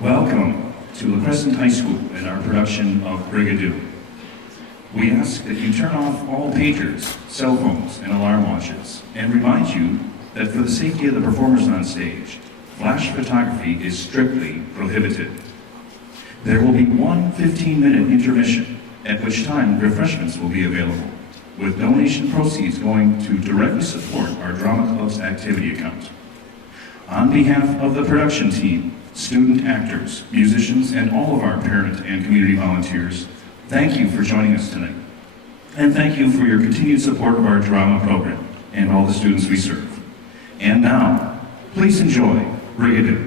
Welcome to La Crescent High School and our production of Brigadoon. We ask that you turn off all pagers, cell phones, and alarm watches, and remind you that for the safety of the performers on stage, flash photography is strictly prohibited. There will be one 15-minute intermission, at which time refreshments will be available, with donation proceeds going to directly support our Drama Club's activity account. On behalf of the production team, student actors, musicians, and all of our parent and community volunteers, thank you for joining us tonight. And thank you for your continued support of our drama program and all the students we serve. And now, please enjoy Brigadoon.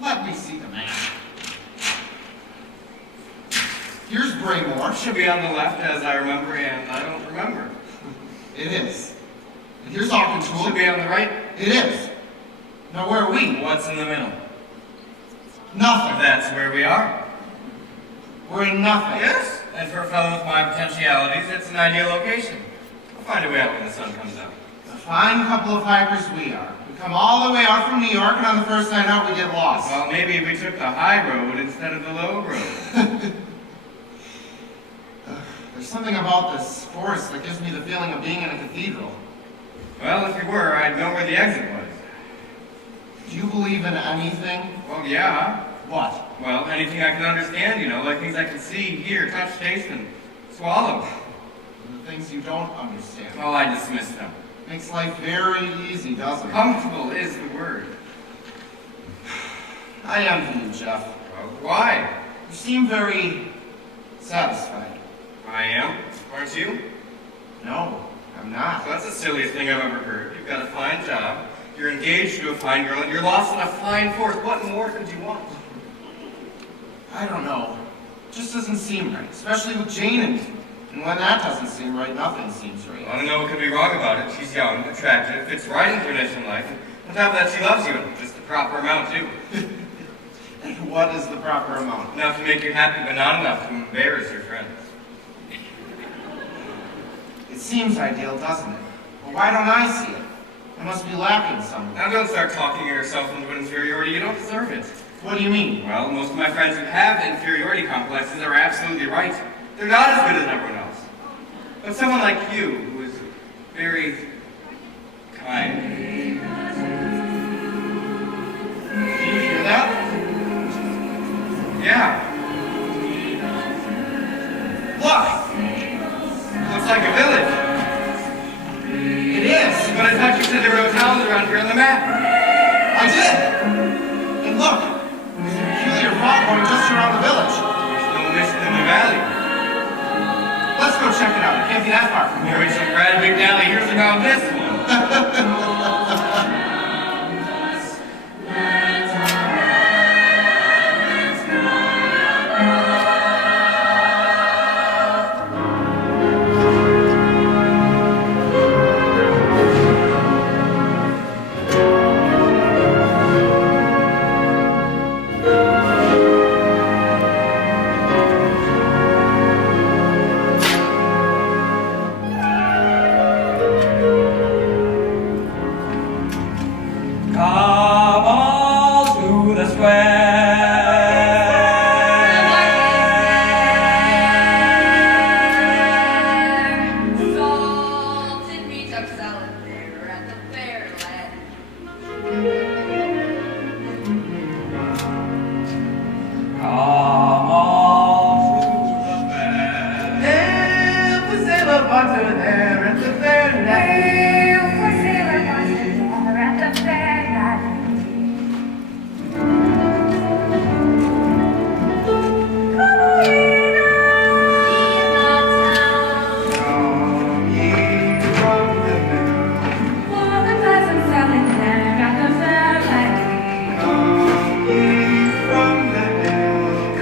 Let me see the map. Here's Braymore. Should be on the left, as I remember, and I don't remember. It is. And here's Arkansas. Should be on the right. It is. Now where are we? What's in the middle? Nothing. That's where we are. We're in nothing. Yes. And for a fellow with my potentialities, it's an ideal location. We'll find a way out when the sun comes out. A fine couple of hikers we are. We come all the way out from New York, and on the first night out we get lost. Well, maybe if we took the high road instead of the low road. There's something about this forest that gives me the feeling of being in a cathedral. Well, if we were, I'd know where the exit was. Do you believe in anything? Well, yeah. What? Well, anything I can understand, you know, like things I can see, hear, touch, taste, and swallow. And the things you don't understand. Well, I dismiss them. Makes life very easy, doesn't it? Comfortable is the word. I envy you, Jeff. Well, why? You seem very satisfied. I am. Aren't you? No, I'm not. So that's the silliest thing I've ever heard. You've got a fine job, you're engaged to a fine girl, and you're lost in a fine forest. What more could you want? I don't know. It just doesn't seem right, especially with Jane and me. And when that doesn't seem right, nothing seems right. I don't know what could be wrong about it. She's young, attractive, fits right into her mission life, and on top of that, she loves you, and just the proper amount, too. And what is the proper amount? Enough to make you happy, but not enough to embarrass your friends. It seems ideal, doesn't it? But why don't I see it? I must be lacking something. Now don't start talking yourself into inferiority. You don't deserve it. What do you mean? Well, most of my friends who have inferiority complexes are absolutely right. They're not as good as everyone else. But someone like you, who is very kind. Do you hear that? Yeah. Look! Looks like a village. It is! But I thought you said there were no towns around here on the map. I did! And look! There's a peculiar rock going just around the village. There's no mist in the valley. Let's go check it out. It can't be that far from There here. is some grand big valley. Here's about this one. Come all to the square. Salted meat duck salad there at the fair, lad. Come all to the fair. Hail for sailor butter there at the fair, lad. Hail for sailor butter there at the fair, lad. Come ye from the mill. For the pleasant selling there at the fair, lad. Come ye from the hill.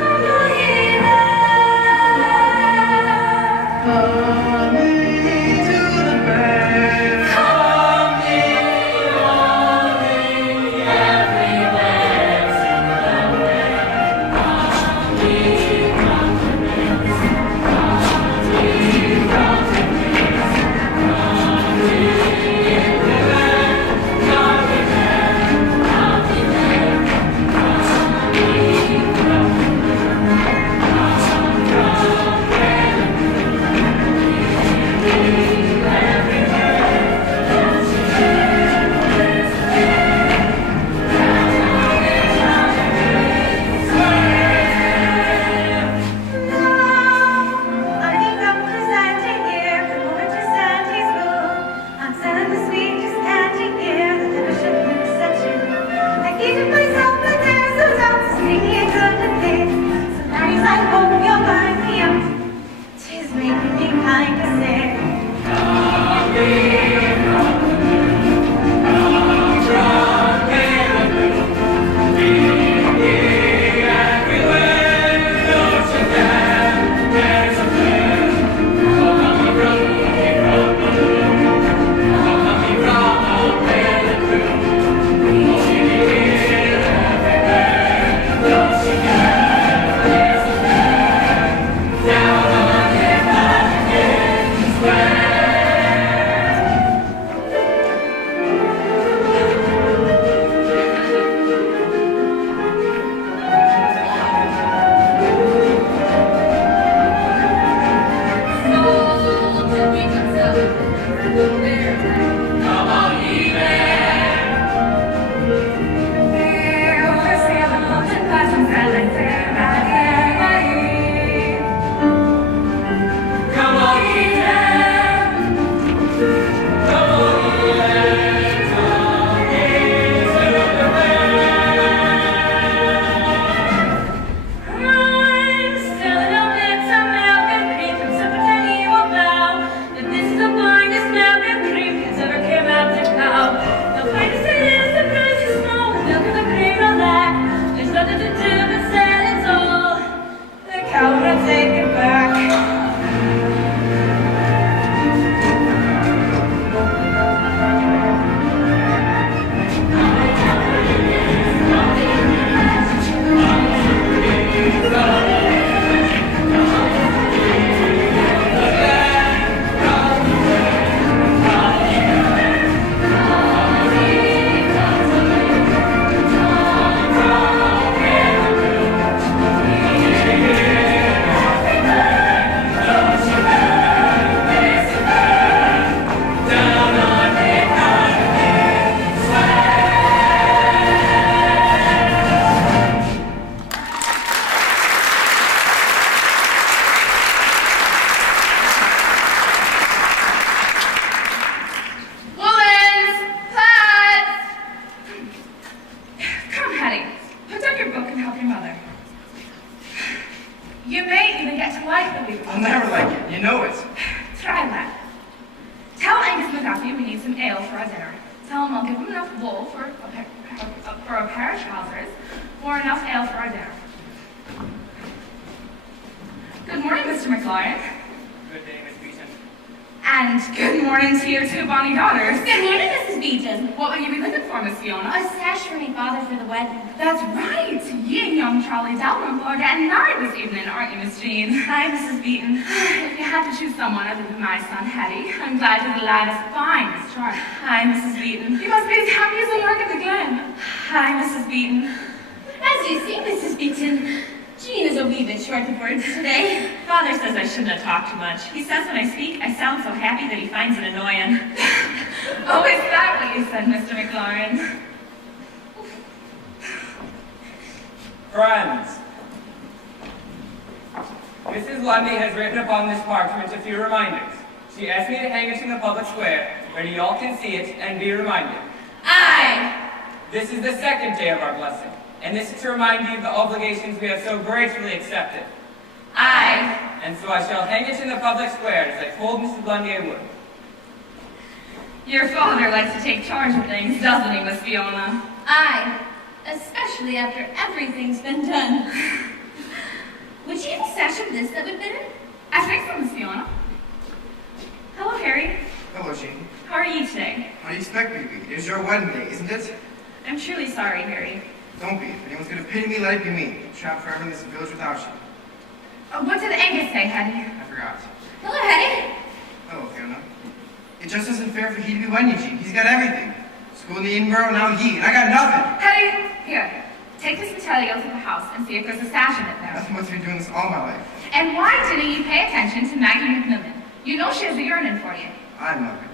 You may even get to like the weevil. I'll never like it. You know it. Try that. Tell Angus McGuffey we need some ale for our dinner. Tell him I'll give him enough wool for a pair of trousers, or enough ale for our dinner. Good morning, Mr. McLaurin. Good day, Miss Beeson. And good morning to your two bonny daughters. Good morning, Mrs. Beaton. What will you be looking for, Miss Fiona? A sash for me father for the wedding. That's right. You and young Charlie Dalrymple are getting married this evening, aren't you, Miss Jean? Hi, Mrs. Beaton. If you had to choose someone other than my son, Hetty, I'm glad you're the lad as fine as Charlie. Hi, Mrs. Beaton. You must be as happy as a lark in the glen. Hi, Mrs. Beaton. As you see, Mrs. Beaton, Jean is a wee bit short of words today. Father says I shouldn't have talked too much. He says when I speak, I sound so happy that he finds it annoying. Oh, is that what you said, Mr. McLaurin? Friends, Mrs. Lundy has written upon this parchment a few reminders. She asked me to hang it in the public square, where you all can see it and be reminded. Aye. This is the second day of our blessing, and this is to remind you of the obligations we have so gratefully accepted. Aye. And so I shall hang it in the public square, as I told Mrs. Lundy I would. Your father likes to take charge of things, doesn't he, Miss Fiona? Aye. Especially after everything's been done. Would you have a sash of this that would fit it? I think so, Miss Fiona. Hello, Harry. Hello, Jean. How are you today? How do you expect me to be? It is your wedding day, isn't it? I'm truly sorry, Harry. Don't be. If anyone's going to pity me, let it be me. Trapped forever in this village without you. What did Angus say, Hetty? I forgot. Hello, Hetty. Hello, Fiona. It just isn't fair for he to be wedding you, Jean. He's got everything. School in the Edinburgh, now he, and I got nothing. Hetty, here. Take this material to the house and see if there's a sash in it there. Nothing wants me doing this all my life. And why didn't you pay attention to Maggie McMillan? You know she has a yearning for you. I'm nothing.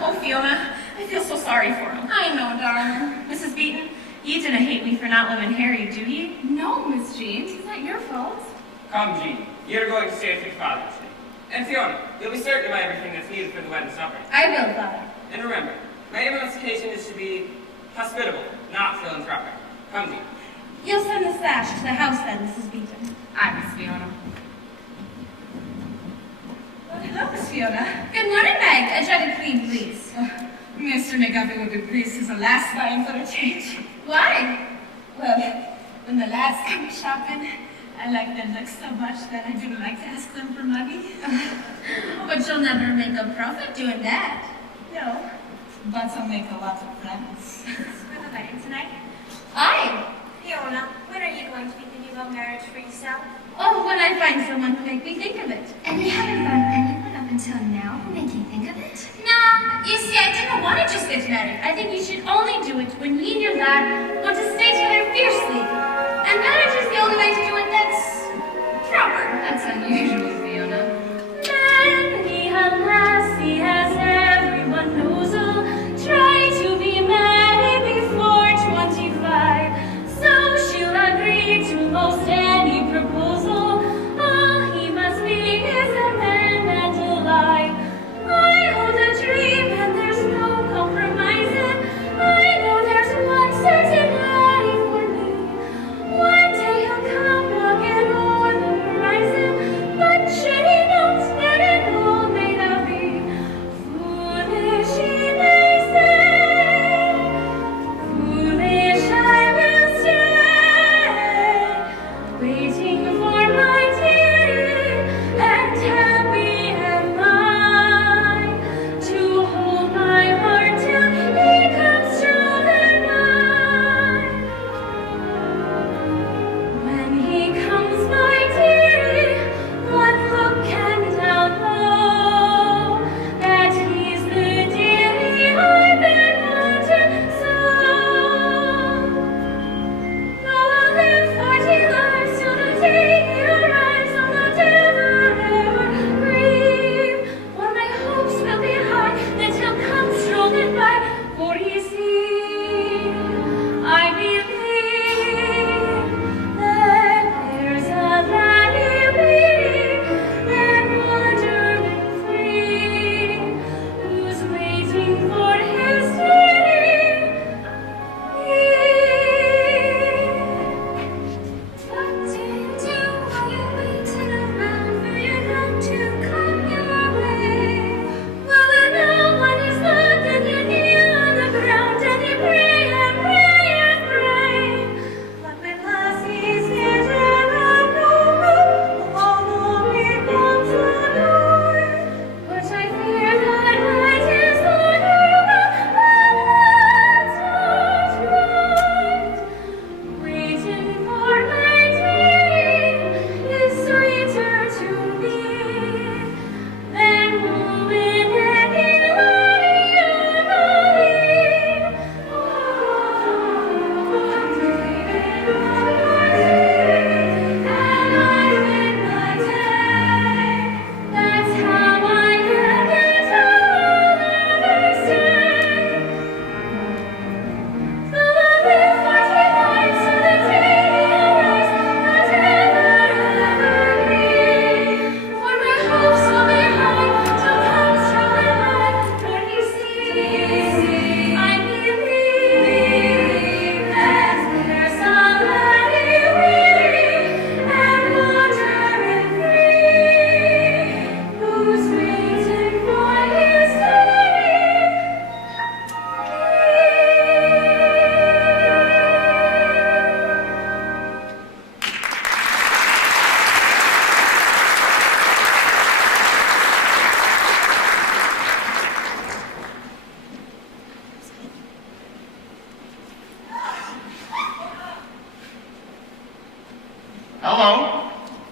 Oh, Fiona, I feel so sorry for him. I know, darling. Mrs. Beaton, you didn't hate me for not loving Harry, do you? No, Miss Jean. It's not your fault. Come, Jean. You're going to stay with Father's Day. And Fiona, you'll be certain to buy everything that's needed for the wedding supper. I will, Father. And remember, my aim on this occasion is to be hospitable, not philanthropic. Come, Jean. You'll send the sash to the house then, Mrs. Beaton. I'm Miss Fiona. Hello, Miss Fiona. Good morning, Meg. A jug of cream, please. Mr. McGuffey would be pleased to the last time for a change. Why? Well, when the lads come shopping, I like them looks so much that I didn't like to ask them for money. But you'll never make a profit doing that. No, but I'll make a lot of friends. For the wedding tonight? Aye. Fiona, when are you going to be thinking about marriage for yourself? Oh, when I find someone to make me think of it. And you haven't found anyone up until now who make you think of it? Nah, you see, I didn't want to just get married. I think you should only do it when you and your lad want to stay together fiercely. And marriage is the only way to do it that's proper. That's unusual, Fiona. Many a lassie, as everyone knows, will try to be married before 25. So she'll agree to most any proposal. All he must be is a man and alive. I hold a dream and there's no compromising. I know there's one certain life for Hello?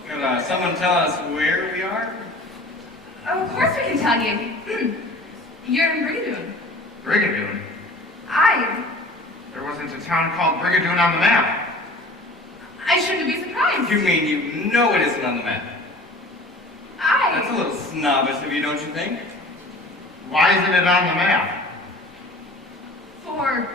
Could someone tell us where we are? Oh, of course we can tell you. You're in Brigadoon. Brigadoon? I There wasn't a town called Brigadoon on the map. shouldn't be surprised. You mean you know it isn't on the map? That's a little snobbish of you, don't you think? Why isn't it on the map? For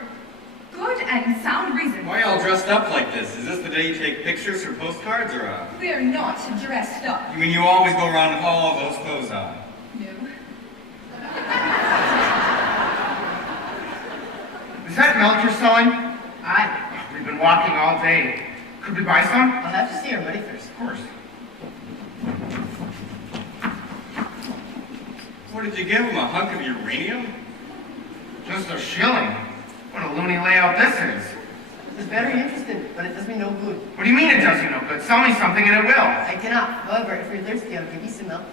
good and sound reason. Why are you all dressed up like this? Is this the day you take pictures for postcards, or We are not dressed up. You mean you always go around with all those clothes on? No. Is that milk you're selling? Aye. We've been walking all day. Could we buy some? I'll have to see her money first. Of course. What did you give him, a hunk of uranium? Just a shilling. What a loony layout this is. It's very interesting, but it does me no good. What do you mean it does you no good? Sell me something and it will. I cannot. However, if you're thirsty, I'll give you some milk.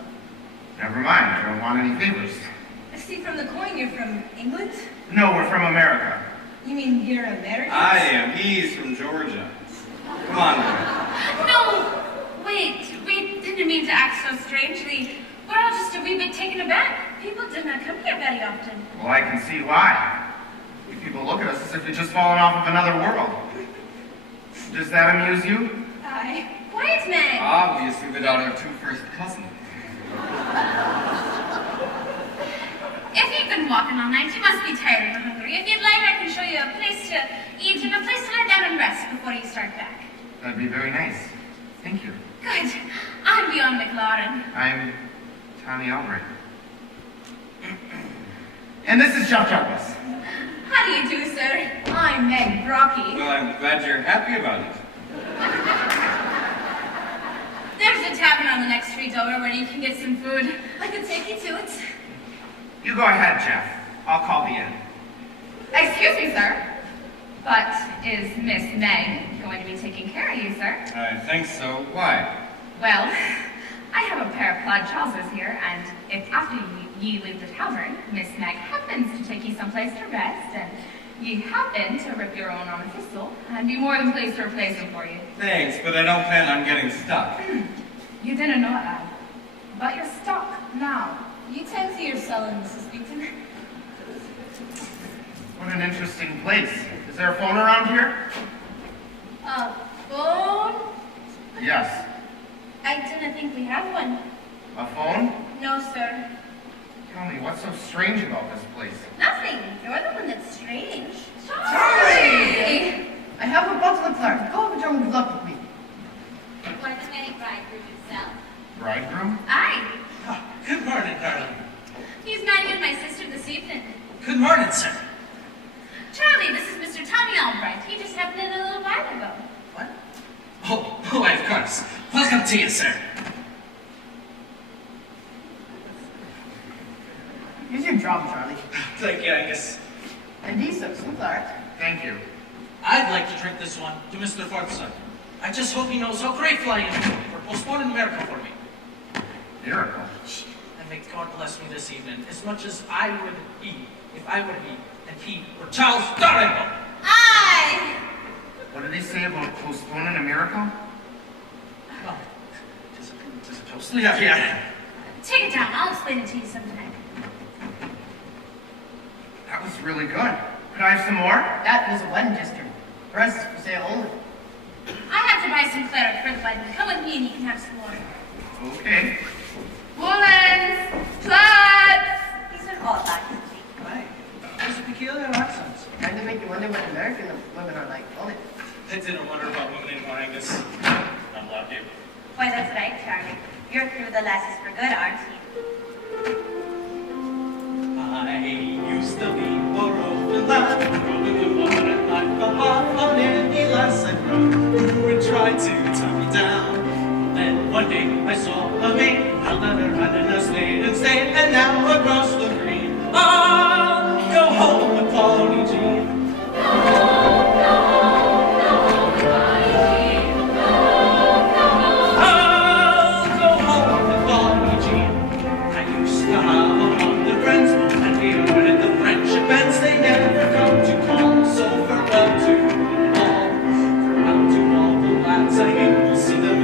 Never mind. I don't want any favors. I see from the coin you're from England? No, we're from America. You mean you're American? I am. He's from Georgia. Come on, boy. No, wait, we didn't mean to act so strangely. We're all just a wee bit taken aback. People do not come here very often. Well, I can see why. You people look at us as if we'd just fallen off of another world. Does that amuse you? Aye. Quiet, Meg. Obviously the daughter of two first cousins. If you've been walking all night, you must be tired and hungry. If you'd like, I can show you a place to eat and a place to lie down and rest before you start back. That'd be very nice. Thank you. Good. I'm Beyond McLaurin. I'm Tommy Albright. And this is Jeff Douglas. How do you do, sir? I'm Meg Brocky. Well, I'm glad you're happy about it. There's a tavern on the next street over where you can get some food. I could take you to it. You go ahead, Jeff. I'll call the inn. Excuse me, sir. But is Miss Meg going to be taking care of you, sir? I think so. Why? Well, I have a pair of plaid trousers here, and if after ye leave the tavern, Miss Meg happens to take you someplace to rest, and ye happen to rip your own on a thistle, I'd be more than pleased to replace them for you. Thanks, but I don't plan on getting stuck. You didn't know that, but you're stuck now. You tend to your selling, Mrs. Beaton. What an interesting place. Is there a phone around here? A phone? Yes. I didn't think we had one. A phone? No, sir. Tell me, what's so strange about this place? Nothing. You're the one that's strange. Charlie! I have a bottle of claret. Go have a drum of luck with me. What does any bridegroom himself? Bridegroom? Aye. Good morning, darling. He's marrying my sister this evening. Good morning, sir. Charlie, this is Mr. Tommy Albright. He just happened in a little while ago. What? Oh, why, of course. Welcome to you, sir. Here's your drum, Charlie. Thank you, Angus. And these are some claret. Thank you. I'd like to drink this one to Mr. Forsyth. I just hope he knows how grateful I am for postponing the miracle for me. Miracle. And may God bless me this evening as much as I would be if I were he and he were Charles Dalrymple. Aye. What did he say about postponing a miracle? Well, tis a costly affair. Take it down. I'll explain it to you sometime. That was really good. Could I have some more? That was a wedding gesture. The rest is for sale only. I have to buy some claret for the wedding. Come with me and you can have some more. Okay. Woolens! Plaids! These are all like to see. Right. Those are peculiar accents. Kind of make you wonder what American women are like, don't it? I didn't wonder about women anymore, Angus. Not a lot of people. Why, that's right, Charlie. You're through the lessons for good, aren't you? I used to be a roving lad, roving with water like a hawk on any lass I rode, who would try to tie me down. Then one day I saw a maid, held out her hand in a maiden state, and now across the green, I'll go home with Polly Jean. I'll go home with Polly Jean. I used to have a lot of friends, and we were at the friendship ends, they never come to call. So farewell to them all, farewell to all the lads I knew, we'll see them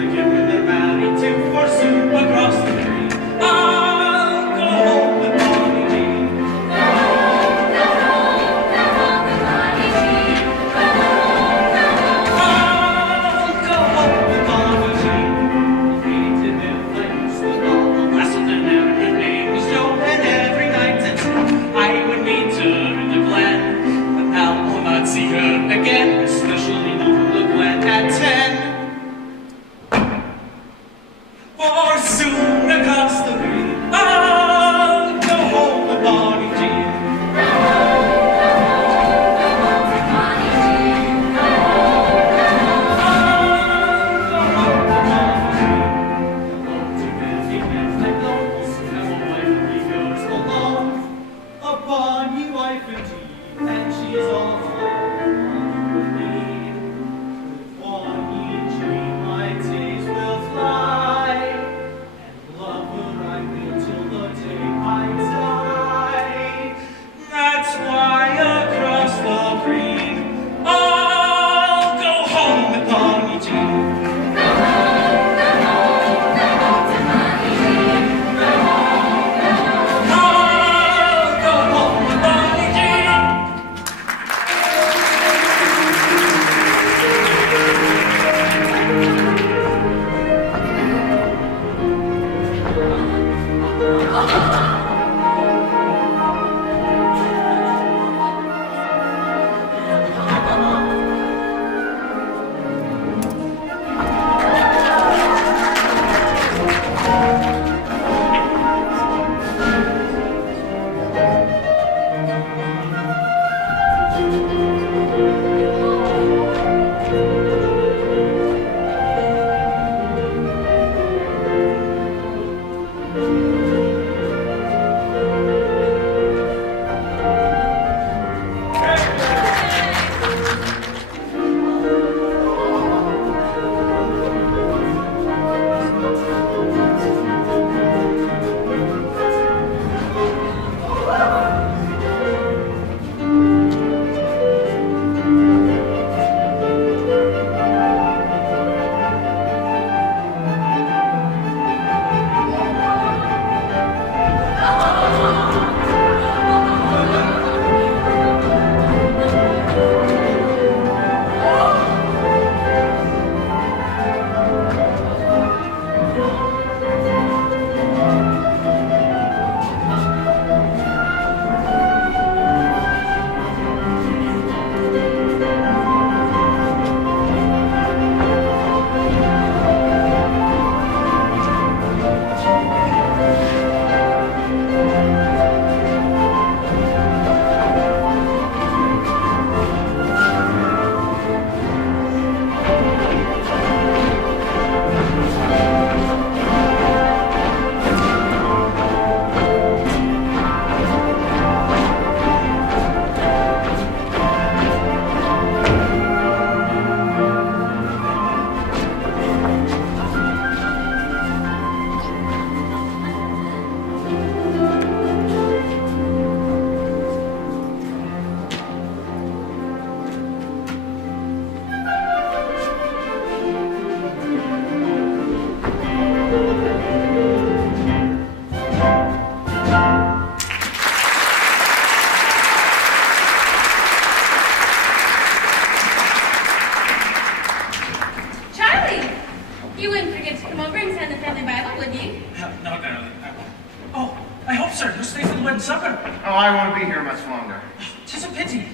You wouldn't forget to come over and sign the family Bible, would you? No, darling, I won't. Oh, I hope, sir, you'll stay for the wedding supper. Oh, I won't be here much longer. 'Tis a pity.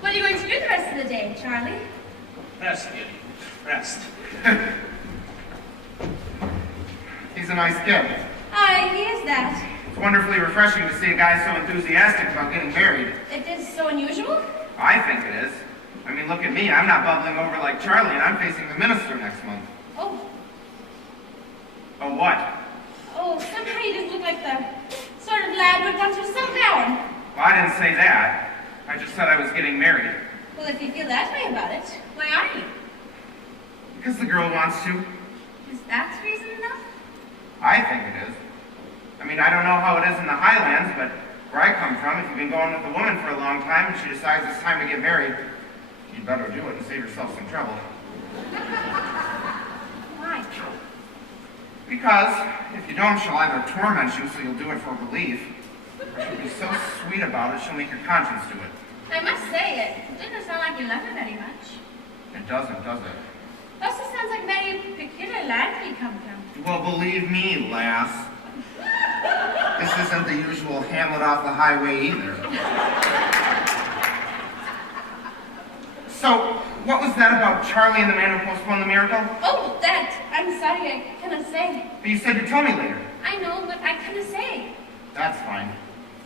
What are you going to do the rest of the day, Charlie? Rest, Kitty. Rest. He's a nice kid. Aye, he is that. It's wonderfully refreshing to see a guy so enthusiastic about getting married. It is so unusual. I think it is. I mean, look at me. I'm not bubbling over like Charlie, and I'm facing the minister next month. Oh, Oh, what? oh, somehow you didn't look like the sort of lad who would want to settle down. Well, I didn't say that. I just said I was getting married. Well, if you feel that way about it, why aren't you? Because the girl wants to. Is that reason enough? I think it is. I mean, I don't know how it is in the Highlands, but where I come from, if you've been going with a woman for a long time and she decides it's time to get married, you'd better do it and save yourself some trouble. Why? Because if you don't, she'll either torment you so you'll do it for relief, or she'll be so sweet about it she'll make your conscience do it. I must say, it didn't sound like you love her very much. It doesn't, does it? Also sounds like very peculiar land we come from. Well, believe me, lass. This isn't the usual hamlet off the highway either. So, what was that about Charlie and the man who postponed the miracle? Oh, that! I'm sorry, I cannot say. But you said you'd tell me later. I know, but I cannot say. That's fine.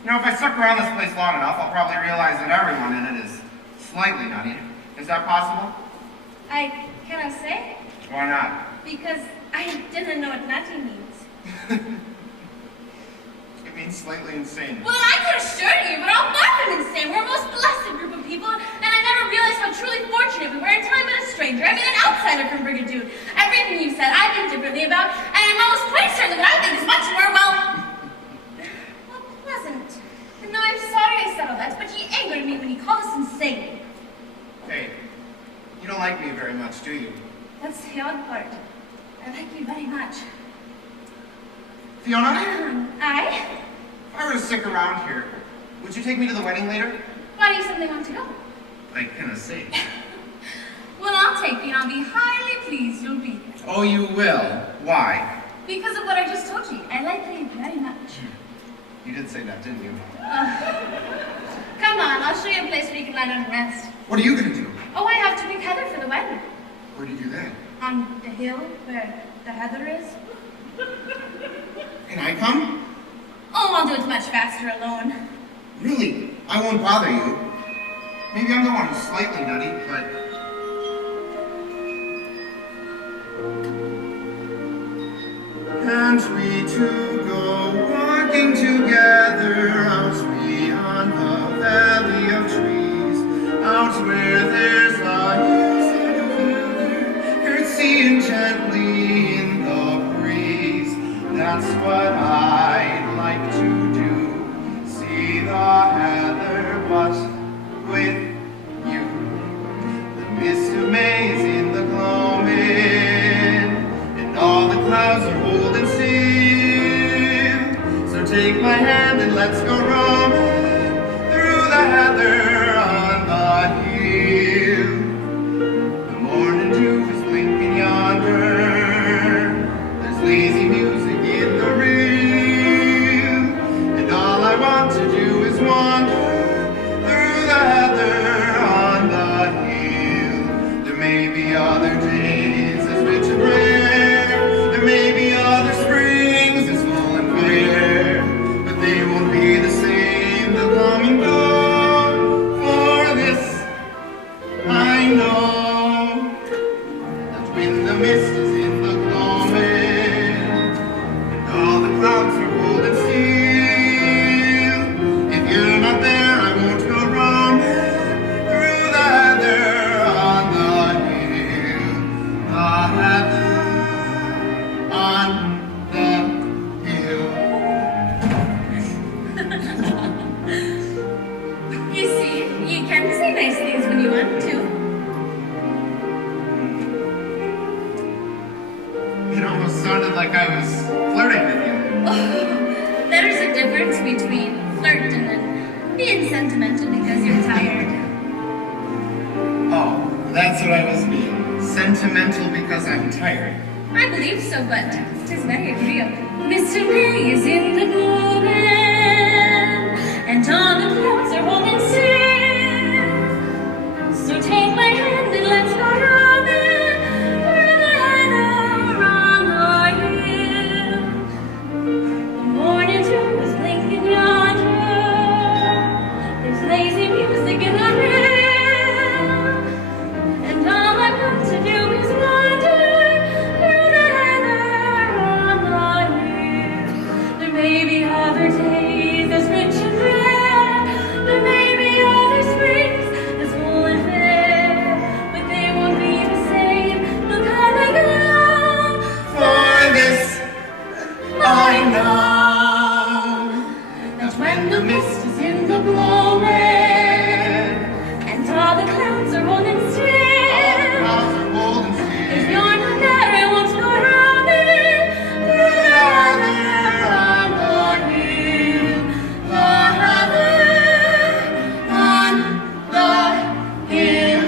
You know, if I stuck around this place long enough, I'll probably realize that everyone in it is slightly nutty. Is that possible? I cannot say Why not? because I didn't know what nutty means. It means slightly insane. Well, I could assure you, but all far from insane. We're a most blessed group of people, and I never realized how truly fortunate we were until I met a stranger. I mean, an outsider from Brigadoon. Everything you said, I think differently about, and I'm almost quite certain that what I think is much more, well, pleasant. And now I'm sorry I said all that, but he angered me when he called us insane. Hey, you don't like me very much, do you? That's the odd part. I like you very much. Fiona? I? If I were to stick around here, would you take me to the wedding later? Why do you suddenly want to go? I cannot say. Well, I'll take you, and I'll be highly pleased you'll be there. Oh, you will? Why? Because of what I just told you. I like you very much. You did say that, didn't you? Come on, I'll show you a place where you can lie down and rest. What are you gonna do? Oh, I have to pick heather for the wedding. Where do you do that? On the hill where the heather is. Can I come? Oh, I'll do it much faster alone. Really? I won't bother you. Maybe I'm the one who's slightly nutty, but... And we two go walking together out beyond the valley of trees, out where there's a hillside of heather, curtsying gently in the breeze. That's what I'd like to do, see the heather, but with you. The mist of May is in the gloaming, and all the clouds are holding still. So take my hand and let's go roaming through the heather on the hill. The morning dew is blinking yonder, there's lazy music in the rill, and all I want to do is wander through the heather on the hill. There may be other days as rich and rare, there may be other springs as full and clear, but they won't be the same, they'll come and go. For this I know, that when the mist is in the gloaming, and all the clouds are holding still, if you're not there, I won't go roaming through the heather on the hill. The heather on the hill. You see, you can say nice things when you want to. It almost sounded like I was flirting with you. Oh, there is a difference between flirting and being sentimental because you're tired. Oh, that's what I was being. Sentimental because I'm tired. I believe so, but 'tis very agreeable. Mr. May is in the gloaming, and all the clouds are holding still. So take my hand and let's go roaming through the heather on the hill. The morning dew is blinking yonder. There's lazy music in the rill, and all I want to do is wander through the heather on the hill. There may be other days as rich and rare. There may be other springs as full and fair, but they won't be the same. Look how they go. For this I know, That when the mist is in the gloaming, and all the clouds are holding all the still, clouds are golden if still. you're not there, I won't go roaming through the heather on the hill. The heather On the hill.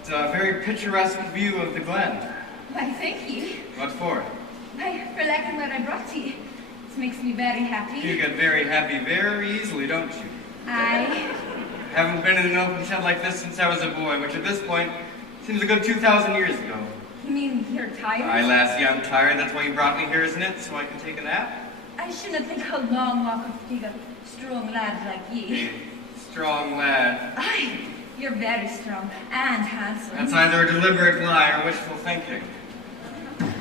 It's a very picturesque view of the glen. Why, thank ye. What for? Why, for liking what I brought to ye. This makes me very happy. You get very happy very easily, don't you? I Haven't been in an open shed like this since I was a boy, which at this point seems a good 2,000 years ago. You mean you're tired? Aye, lassie, I'm tired. That's why you brought me here, isn't it? So I can take a nap? I shouldn't think how long walk would take a strong lad like ye. Strong lad. Aye, you're very strong and handsome. That's either a deliberate lie or wishful thinking.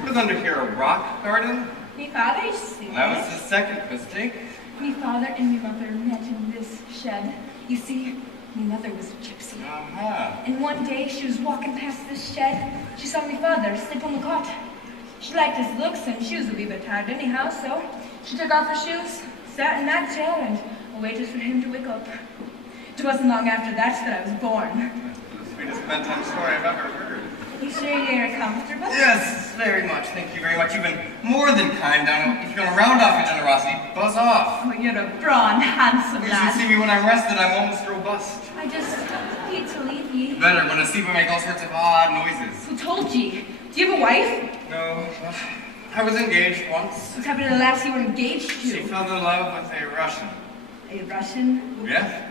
Was under here a rock garden? Me father used to sleep That there. was the second mistake. Me father and me mother met in this shed. You see, me mother was a gypsy. Uh-huh. And one day she was walking past this shed. She saw me father sleep on the cot. She liked his looks and she was a wee bit tired anyhow, so she took off her shoes, sat in that chair and waited for him to wake up. It wasn't long after that I was born. The sweetest bedtime story I've ever heard. You sure you're comfortable? Yes, very much. Thank you very much. You've been more than kind. Now, if you're going to round off your generosity, buzz off. Oh, you're a brawn, handsome You should see lad. me when I'm rested. I'm almost robust. I just need to leave ye. Better when I sleep I make all sorts of odd noises. Who told ye? Do you have a wife? No, but I was engaged once. What happened to the lass you were engaged She to? fell in love with a Russian. A Russian? Yes?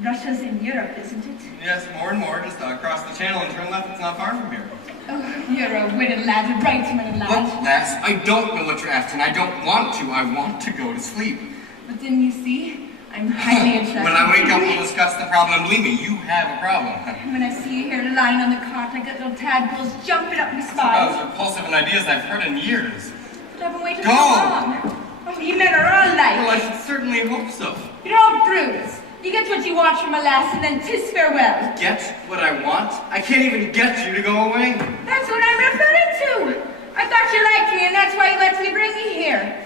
Russia's in Europe, isn't it? Yes, more and more. Just across the channel and turn left. It's not far from here. Oh, you're a witted lad, a right witted Look, lad. lass, I don't know what you're after, and I don't want to. I want to go to sleep. But then you see, I'm highly interested. When I wake up, we'll discuss the problem. Believe me, you have a problem. When I see you here lying on the cot, I get little tadpoles jumping up my Those spine. repulsive ideas I've heard in years. But I've been waiting Go! so long. Oh, you men are all Well, I alike. should certainly hope so. You're all brutes. You get what you want from a lass, and then 'tis farewell. Get what I want? I can't even get you to go away. That's what I'm referring to. I thought you liked me, and that's why you let me bring you here.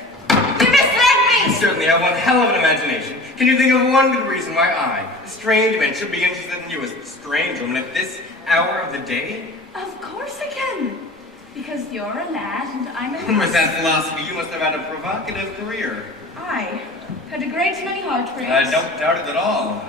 You misled You me! certainly have one hell of an imagination. Can you think of one good reason why I, a strange man, should be interested in you, a strange woman, at this hour of the day? Of course I can. Because you're a lad, and I'm a With lass. that philosophy, you must have had a provocative career. I had a great many heartbreaks. I don't doubt it at all.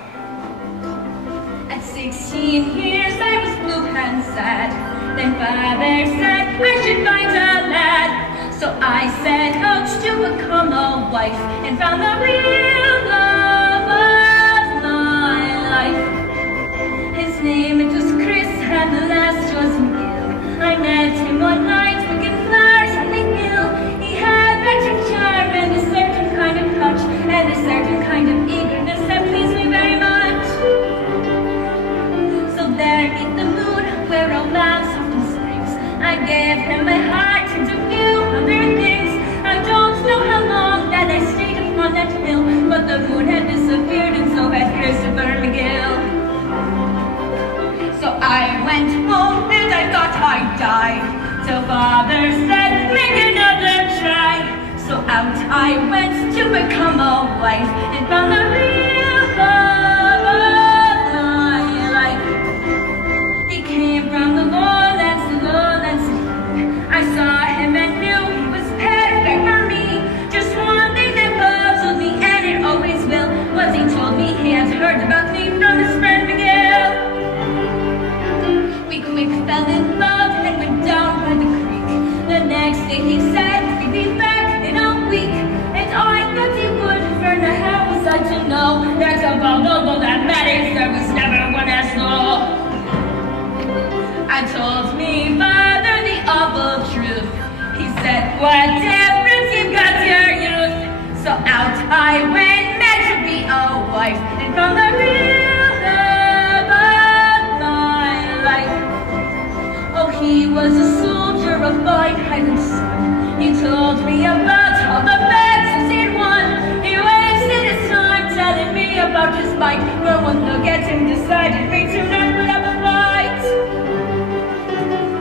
At 16 years I was blue and sad. Then father said I should find a lad. So I set out to become a wife and found the real love of my life. His name it was Chris and the last was Will. I met him one night picking flowers on the hill. He had magic charm and a certain kind of touch and a certain kind of eagerness that pleased me very much. So there in the moon where romance often springs, I gave him my heart and a few other things. I don't died. So father said, make another try. So out I went to become a wife and found the real love of my life. He came from the lowlands to lowlands. I saw him and knew he was perfect for me. Just one thing that puzzled me, and it always will, was he told me he had heard about me from his friend Miguel. We quick fell in love and went down by the creek. The next day he said he'd be back in a week, and I thought he would, for now was I to know that above all that matters, there was never one as low. I told me father the awful truth. He said, what difference you've got to your youth? So out I went, meant to be a wife, and found the real love of my life. Oh, he was a soldier of fine Highland son. He told me about all the battles he'd won. He wasted his time telling me about his might, but one look at him decided me to not put up a fight.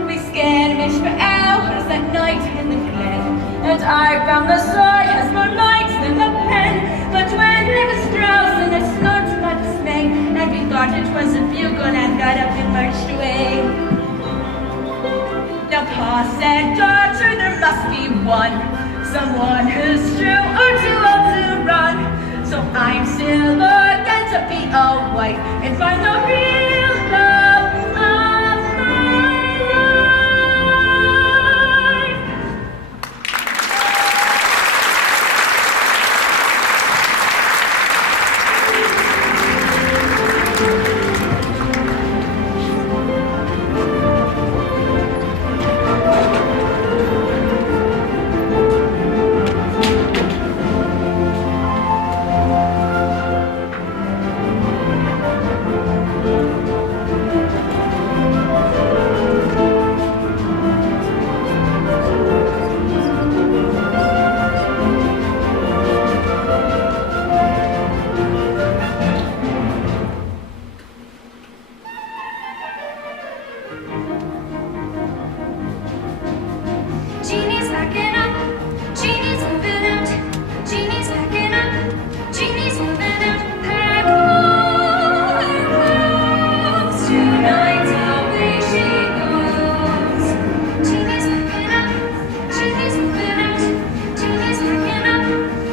We skirmished for hours that night in the glen, and I found the sword has more might than the pen. But when I was drowsing, I snorted my dismay, and we thought it was a bugle and got up and marched away. Now Pa said, daughter, there must be one, someone who's true or too old to run. So I'm still looking to be a wife and find the real love of my life. Genie's backing up, Genie's moving out, Genie's backing up, Genie's moving out. Pack all her clothes, tonight away she goes. Genie's backing up, Genie's moving out, Genie's backing up,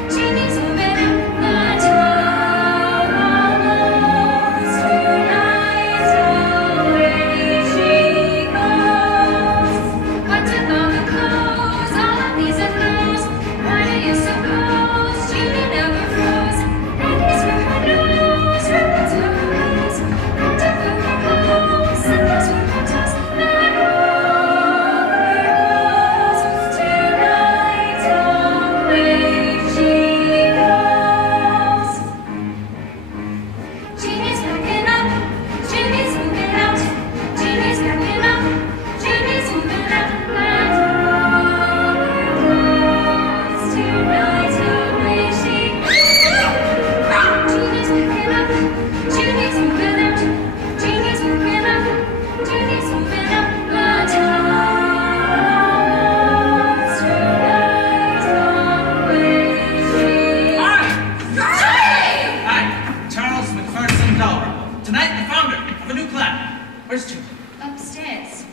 Genie's moving out. The towels, tonight away she goes. What took all the clothes, all of these and those? Why do you suppose Judy never froze? Panties for her nose, ribbons for her nose, panty for her clothes, sandals for her toes. Back all her clothes, tonight away she goes. Genie's backing up, Genie's moving out, Genie's backing up, Genie's moving out. Back all her clothes, tonight away she goes. Genie's backing up, Genie's moving out, Genie's backing up, Genie's moving out. The towels, tonight away she goes. Hi, Charles McPherson Dalrymple. Tonight, the founder of a new club. Where's Julie? Upstairs.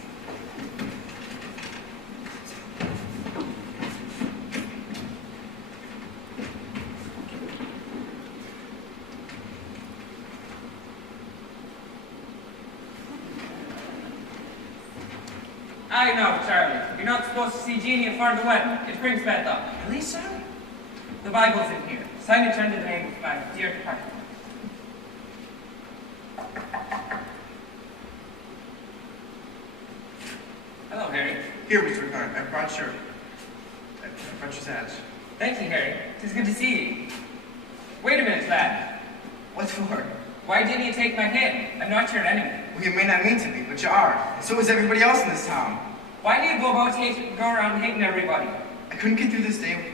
I know, Charlie. You're not supposed to see Jeannie before the wedding. It brings bad luck. Really, sir? The Bible's in here. Sign it under the name of my dear partner. Hello, Harry. Here, Mr. Ricard, I brought your badge. Thank you, Harry. It's good to see you. Wait a minute, lad. What for? Why didn't you take my hand? I'm not your enemy. Well, you may not mean to be, but you are. And so is everybody else in this town. Why do you go around hating everybody? I couldn't get through this day with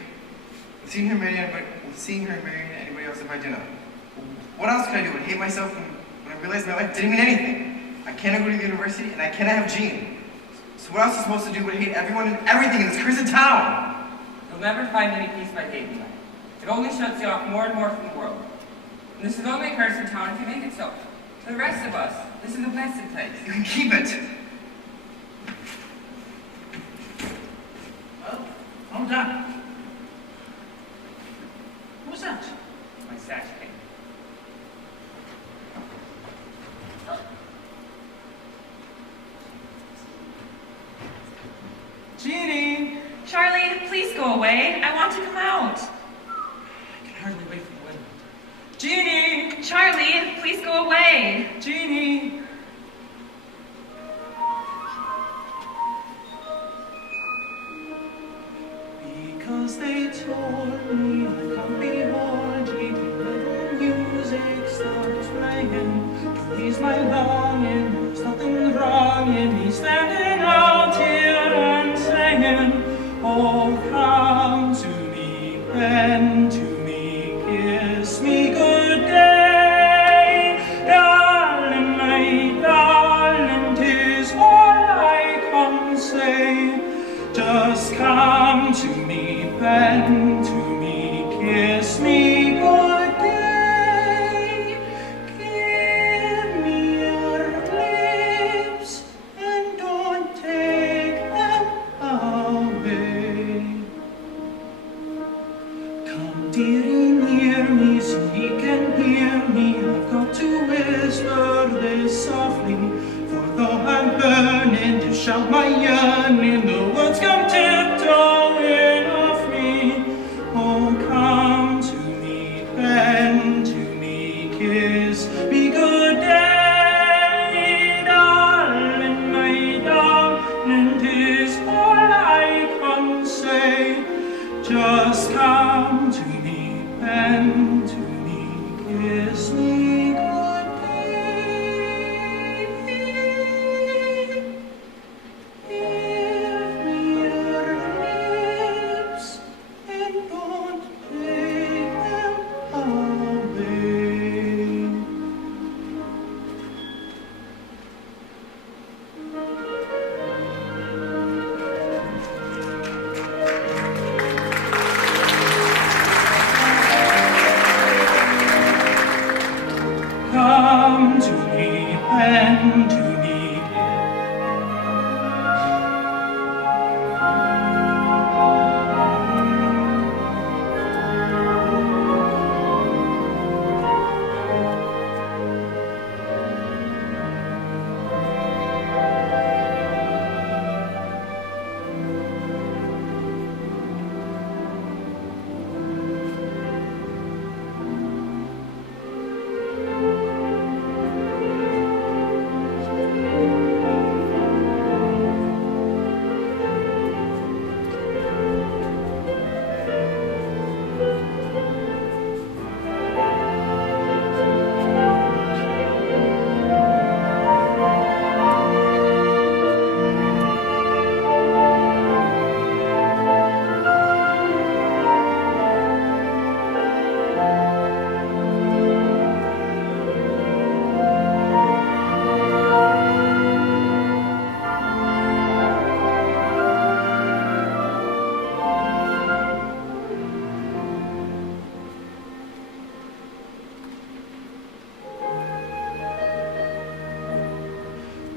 seeing her marrying anybody else at my dinner. What else could I do but hate myself when I realized my life didn't mean anything? I cannot go to the university, and I cannot have Jean. So what else is supposed to do but hate everyone and everything in this cursed town? You'll never find any peace by hating them. It only shuts you off more and more from the world. And this is only a cursed town if you make it so. To the rest of us, this is a blessed place. You can keep it. Well, all done. What was that? My sash king. Jeannie! Charlie, please go away. I want to come out. I can hardly wait for the window. Jeannie! Charlie, please go away. Jeannie! Because they told me I can't be haunted when music starts playing. To ease my longing, there's nothing wrong in me standing out here and saying, oh, come to me, bend to me, kiss me good day. Darling, my darling, 'tis all I can say. Just come to me, bend to me, kiss me good day. Give me your lips and don't take them away. Come, dearie, near me so he can hear me. I've got to whisper this softly, for though I'm burning to shout my yearning, the words come tiptoeing off me. Oh, come to me, bend to me, kiss me good day. Darling, my darling, 'tis all I can say. Just come to me, bend to me, kiss me good day. Give me your lips and don't take them away. Come to me, bend to me.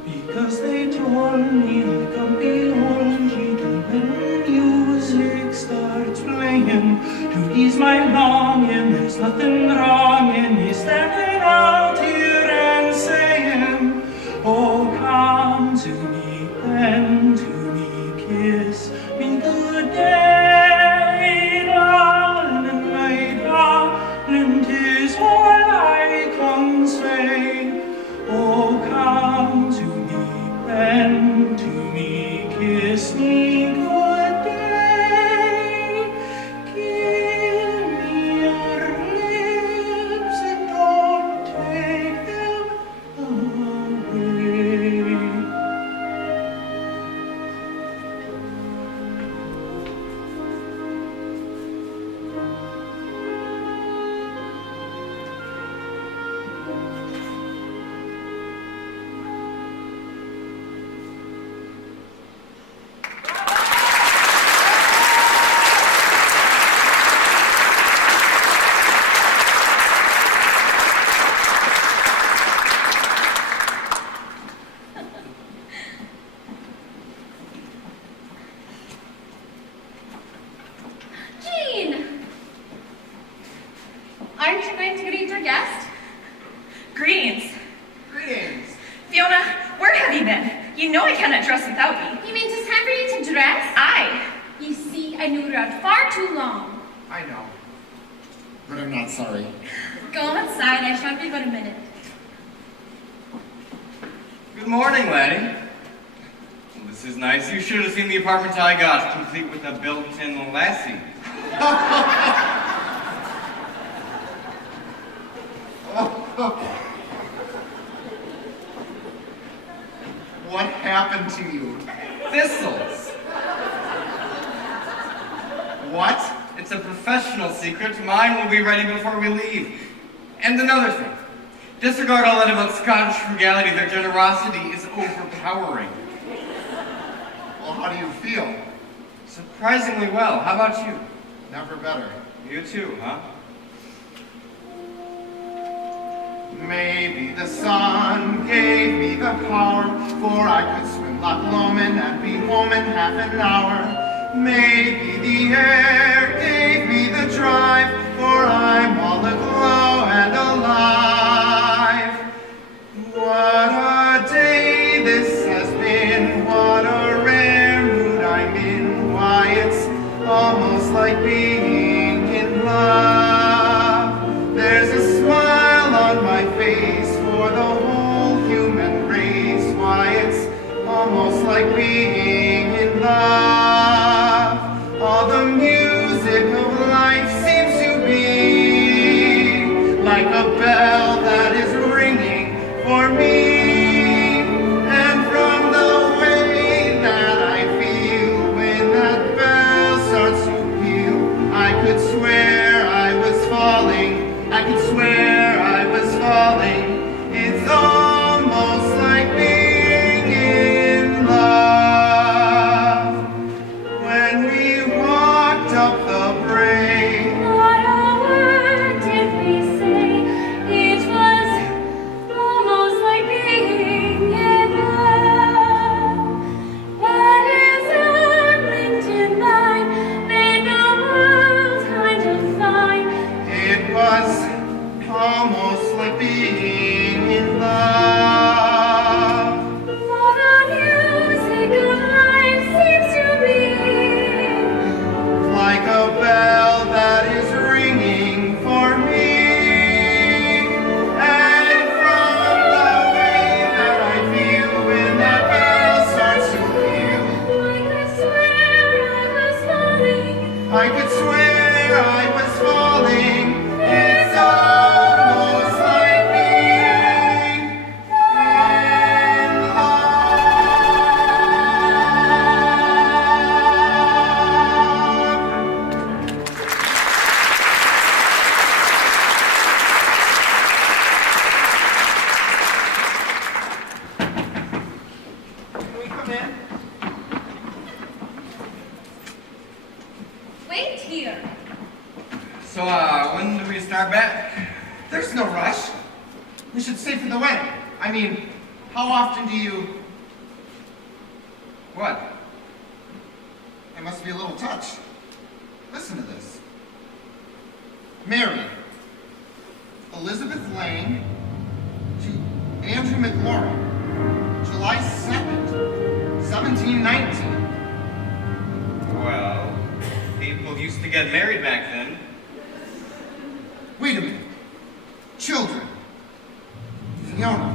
Because they told me I can't be haunted when music starts playing. To ease my longing, there's nothing wrong in me standing out here and saying, oh, come to me, bend to me, kiss me good day. Darling, my darling, 'tis all I can say. Oh, come to me, bend to me, kiss me good day. Give me your lips our guest? Greetings. Greetings. Fiona, where have you been? You know I cannot dress without you. You mean 'tis time for you to dress? Aye. You see, I knew we were out far too long. I know. But I'm not sorry. Go outside, I shan't be but a minute. Good morning, laddie. Well, this is nice. You should have seen the apartment I got, complete with a built-in lassie. What happened to you? Thistles. What? It's a professional secret. Mine will be ready before we leave. And another thing. Disregard all that about Scottish frugality. Their generosity is overpowering. Well, how do you feel? Surprisingly well. How about you? Never better. You too, huh? Maybe the sun gave me the power, for I could swim Loch Lomond and be home in half an hour. Maybe the air gave me the drive, for I'm all aglow and alive. What a day this has been, what a rare mood I'm in. Why, it's almost like being in love. There's a smile on my face for the whole human race. Why, it's almost like being in love. All the music of life seems to be like a bell that is ringing for me. And from the way that I feel when that bell starts to peal, I could swear I was falling. I could swear I was falling. It's almost like being in love. When we walked up the brae, What a word did we say? It was almost like being in love. What is unlinked in mine made the world kind of fine. it was almost like being in love. For the music of life seems to be Like a bell that is ringing for me. And from the way that I feel when that bell starts to peal, I could swear I was falling. I could swear I was falling. It's almost like being in love. Can we come in? Wait here. So, when do we start back? There's no rush. We should stay for the wedding. I mean, how often do you... What? I must be a little touched. Listen to this. Mary, Elizabeth Lane to Andrew McLaurin, July 2nd, 1719. Well, people used to get married back then. Wait a minute. Children. Fiona,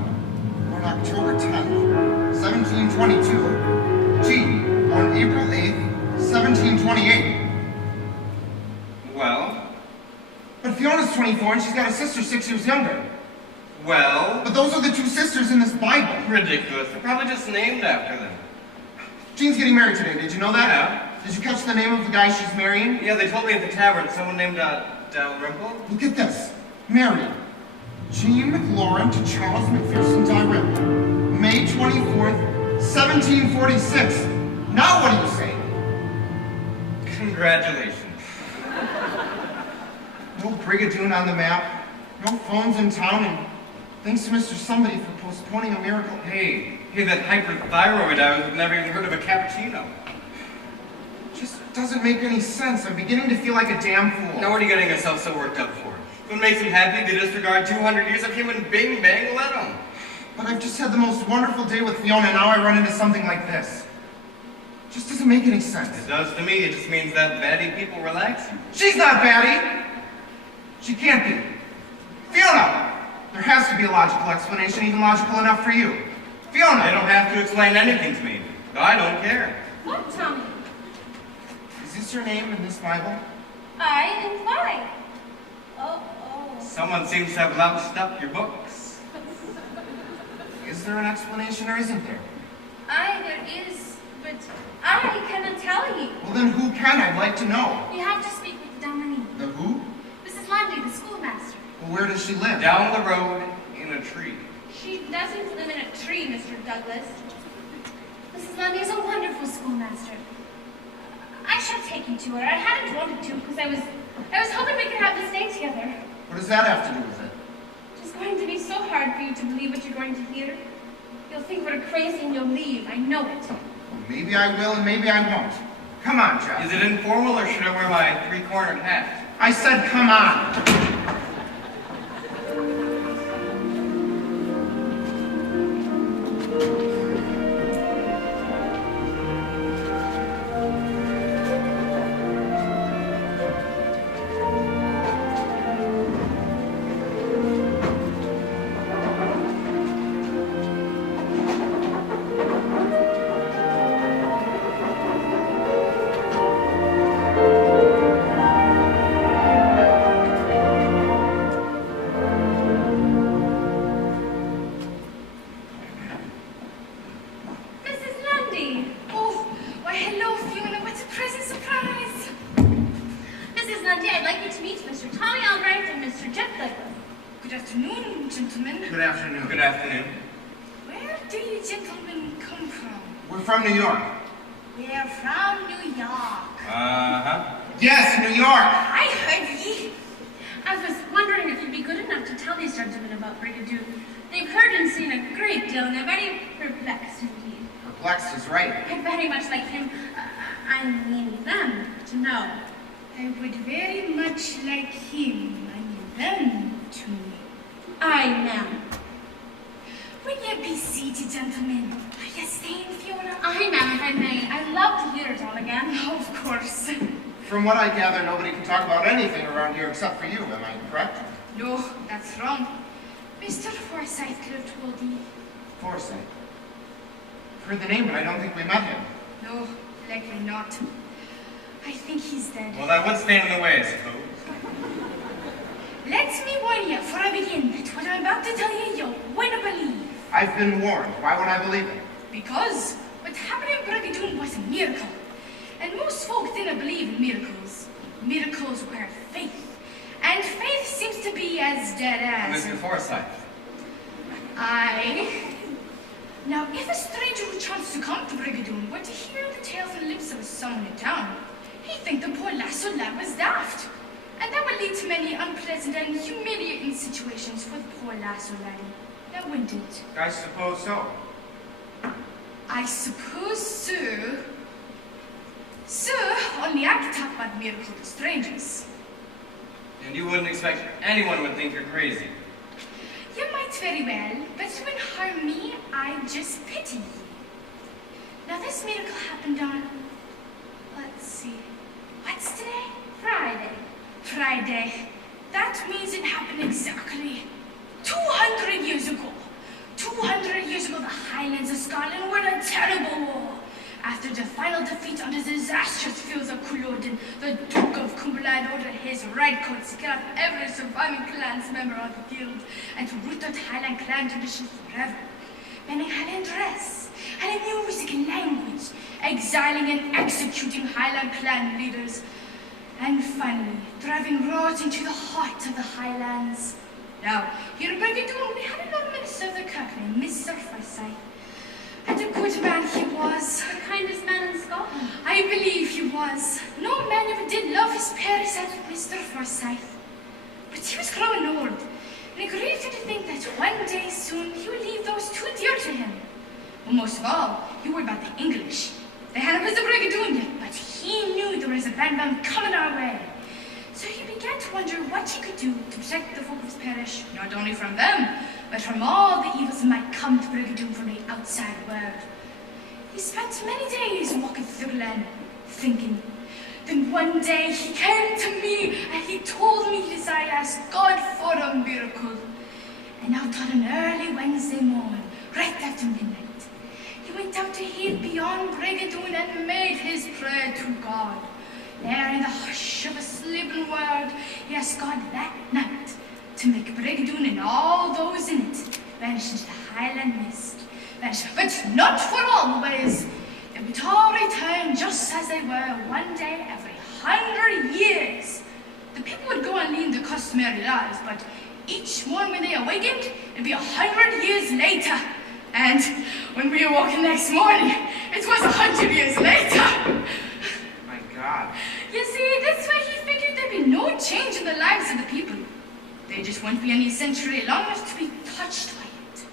born October 10th, 1722. Jean, born April 8th, 1728. Well, But Fiona's 24 and she's got a sister 6 years younger. well, But those are the two sisters in this Bible. ridiculous. They're probably just named after them. Jean's getting married today, did you know that? Yeah. Did you catch the name of the guy she's marrying? Yeah, they told me at the tavern, someone named, Dalrymple. Look at this. Mary, Jean McLaurin to Charles McPherson Dalrymple, May 24th, 1746. Now what do you say? Congratulations. No Brigadoon on the map, no phones in town, and thanks to Mr. Somebody for postponing a miracle. Hey, that hyperthyroid, I've never even heard of a cappuccino. Just doesn't make any sense. I'm beginning to feel like a damn fool. Now what are you getting yourself so worked up for? What makes them happy, they disregard 200 years of human bing bang let 'em. But I've just had the most wonderful day with Fiona, and now I run into something like this. Just doesn't make any sense. It does to me. It just means that batty people relax you. She's not batty. She can't be. Fiona! There has to be a logical explanation, even logical enough for you. Fiona! They don't have to explain anything to me. I don't care. What, Tommy? Is this your name in this Bible? I and why? Oh. Someone seems to have loused up your books. Is there an explanation or isn't there? There is, but I cannot tell you. Well, then who can? I'd like to know. You have to speak with Dominique. The who? Mrs. Lundy, the schoolmaster. Well, where does she live? Down the road in a tree. She doesn't live in a tree, Mr. Douglas. Mrs. Lundy is a wonderful schoolmaster. I shall take you to her. I hadn't wanted to because I was hoping we could have this day together. What does that have to do with it? It's going to be so hard for you to believe what you're going to hear. You'll think we're crazy and you'll leave. I know it. Well, maybe I will and maybe I won't. Come on, Jeff. Is it informal or should I wear my three-cornered hat? I said come on. Mrs. Lundy! Oh, why hello, Fiona. What a pleasant surprise. Mrs. Lundy, I'd like you to meet Mr. Tommy Albright and Mr. Jeff Douglas. Good afternoon, gentlemen. Good afternoon. Good afternoon. Where do you gentlemen come from? We're from New York. We're from New York. Uh-huh. Yes, New York. I heard ye. I was wondering if you'd be good enough to tell these gentlemen about Brigadoon. They've heard and seen a great deal, and they're very perplexed indeed. Perplexed is right. I'd very much like him, I mean them, to know. I would very much like him and them to me. I, ma'am. Will you be seated, gentlemen? Are you staying, Fiona? I, ma'am, if I may. I'd love to hear it all again. Of course. From what I gather, nobody can talk about anything around here except for you. Am I correct? No, that's wrong. Mr. Forsyth could have told me. Forsyth. I've heard the name, but I don't think we met him. No, likely not. I think he's dead. Well, that would stand in the way, I suppose. Let me warn you, before I begin, that what I'm about to tell you won't believe. I've been warned. Why would I believe it? Because what happened in Brigadoon was a miracle. And most folk didn't believe in miracles. Miracles were faith. And faith seems to be as dead as... Mr. Forsyth. Now, if a stranger who chanced to come to Brigadoon were to hear the tales and lips of someone in town, he'd think the poor lasso lad was daft. And that would lead to many unpleasant and humiliating situations for the poor lasso laddie. Now, wouldn't it? I suppose so. I suppose so. So, only I can talk about miracles to strangers. And you wouldn't expect anyone would think you're crazy. You might very well, but you wouldn't harm me. I just pity you. Now, this miracle happened on... Let's see. What's today? Friday. Friday. That means it happened exactly 200 years ago. 200 years ago, the Highlands of Scotland were in a terrible war. After the final defeat on the disastrous fields of Culloden, the Duke of Cumberland ordered his redcoats to kill off every surviving clans member on the field and to root out Highland clan traditions forever. Banning Highland dress, Highland music and language, exiling and executing Highland clan leaders, and finally, driving roads into the heart of the Highlands. Now, here in Brigadoon, we had an old minister of the kirk named Mr. Forsyth. And a good man he was. The kindest man in Scotland. I believe he was. No man ever did love his parents as Mr. Forsyth. But he was growing old, and it grieved him to think that one day soon he would leave those too dear to him. Well, most of all, he worried about the English. They hadn't visited Brigadoon yet, but he knew there was a band coming our way. So he began to wonder what he could do to protect the folk of his parish, not only from them, but from all the evils that might come to Brigadoon from the outside world. He spent many days walking through the glen, thinking. Then one day he came to me and he told me his I asked God for a miracle. And out on an early Wednesday morning, right after midnight, he went out to heal beyond Brigadoon and made his prayer to God. There in the hush of a sleeping world, he asked God that night to make Brigadoon and all those in it vanish into the highland mist. Vanish, but not for always. They would all return just as they were one day every 100 years. The people would go on leading the customary lives, but each morning when they awakened, it'd be 100 years later. And when we awoke the next morning, it was 100 years later. My God. You see, this way he figured there'd be no change in the lives of the people. They just wouldn't be any century long enough to be touched by it.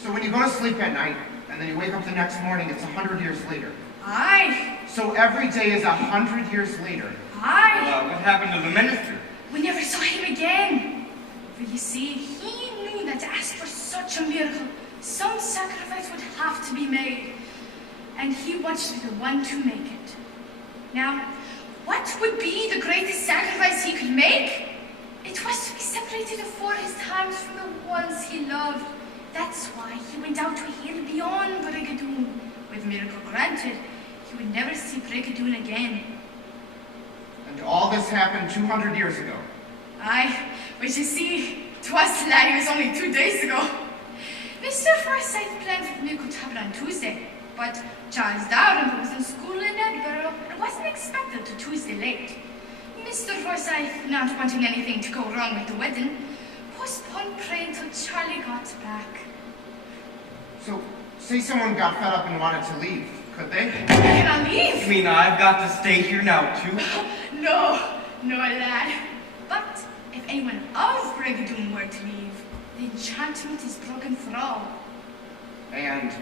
So when you go to sleep at night, and then you wake up the next morning, it's 100 years later. Aye. So every day is 100 years later. Aye. Well, what happened to the minister? We never saw him again. For you see, he knew that to ask for such a miracle, some sacrifice would have to be made. And he wanted to be the one to make it. Now, what would be the greatest sacrifice he could make? It was to be separated for his times from the ones he loved. That's why he went out to heal beyond Brigadoon. With miracle granted, he would never see Brigadoon again. And all this happened 200 years ago. Aye, but you see, 'twas lad it was only 2 days ago. Mr. Forsyth planned for me to happen on Tuesday, but Charles Darwin was in school in Edinburgh and wasn't expected till Tuesday late. Mr. Forsyth, not wanting anything to go wrong with the wedding, postponed praying till Charlie got back. So, say someone got fed up and wanted to leave, could they? Can I leave? You mean I've got to stay here now, too? No, lad. But if anyone of Brigadoon were to leave, the enchantment is broken for all. And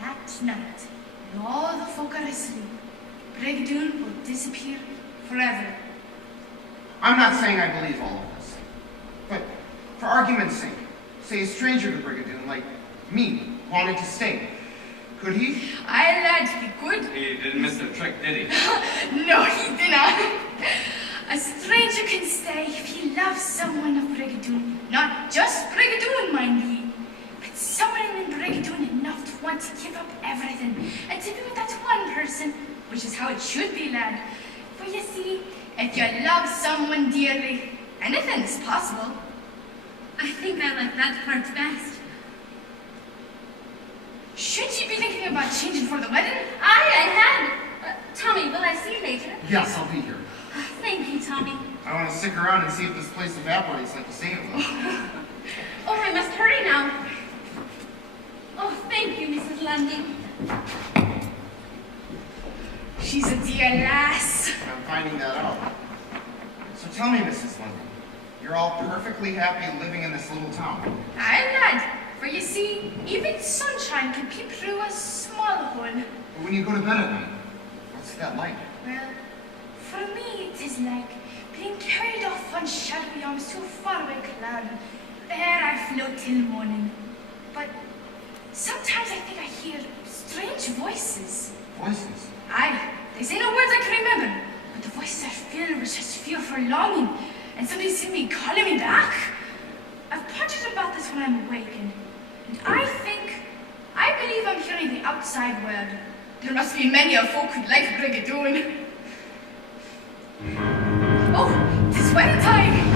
That night, when all the folk are asleep, Brigadoon will disappear forever. I'm not saying I believe all of this. But for argument's sake, say a stranger to Brigadoon, like me, wanted to stay. Could he? Aye, lad, he could. He didn't miss the trick, did he? No, he did not. A stranger can stay if he loves someone of Brigadoon. Not just Brigadoon, mind ye, but someone in Brigadoon enough to want to give up everything and to be with that one person, which is how it should be, lad. For you see, if you love someone dearly, anything is possible. I think I like that part best. Should you be thinking about changing for the wedding? Aye, I had. Tommy, will I see you later? Yes, I'll be here. Thank you, Tommy. I want to stick around and see if this place evaporates like you say it will. Oh, I must hurry now. Oh, thank you, Mrs. Landing. She's a dear lass. I'm finding that out. So tell me, Mrs. London, you're all perfectly happy living in this little town. Aye, lad. For you see, even sunshine can peep through a small hole. But when you go to bed at night, what's that like? Well, for me it is like being carried off on shadowy arms to a faraway cloud. There I float till morning. But sometimes I think I hear strange voices. Voices? Aye, they say no words I can remember, but the voices are filled with such fearful longing, and somebody seems to be calling me back. I've pondered about this when I'm awakened, and I believe I'm hearing the outside world. There must be many a folk who'd like Brigadoon. Oh, it's wedding time!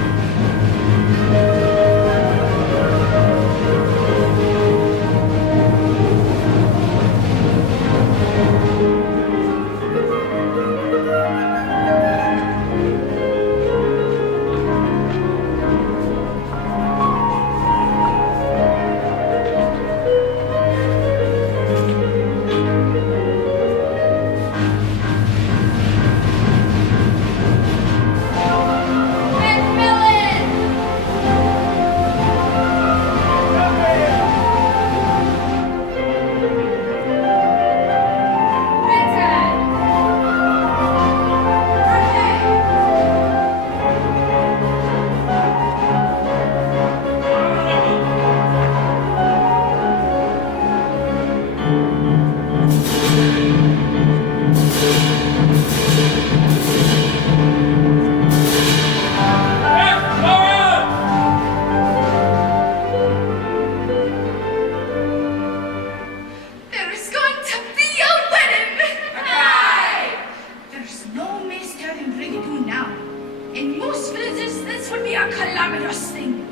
In most villages, this would be a calamitous thing.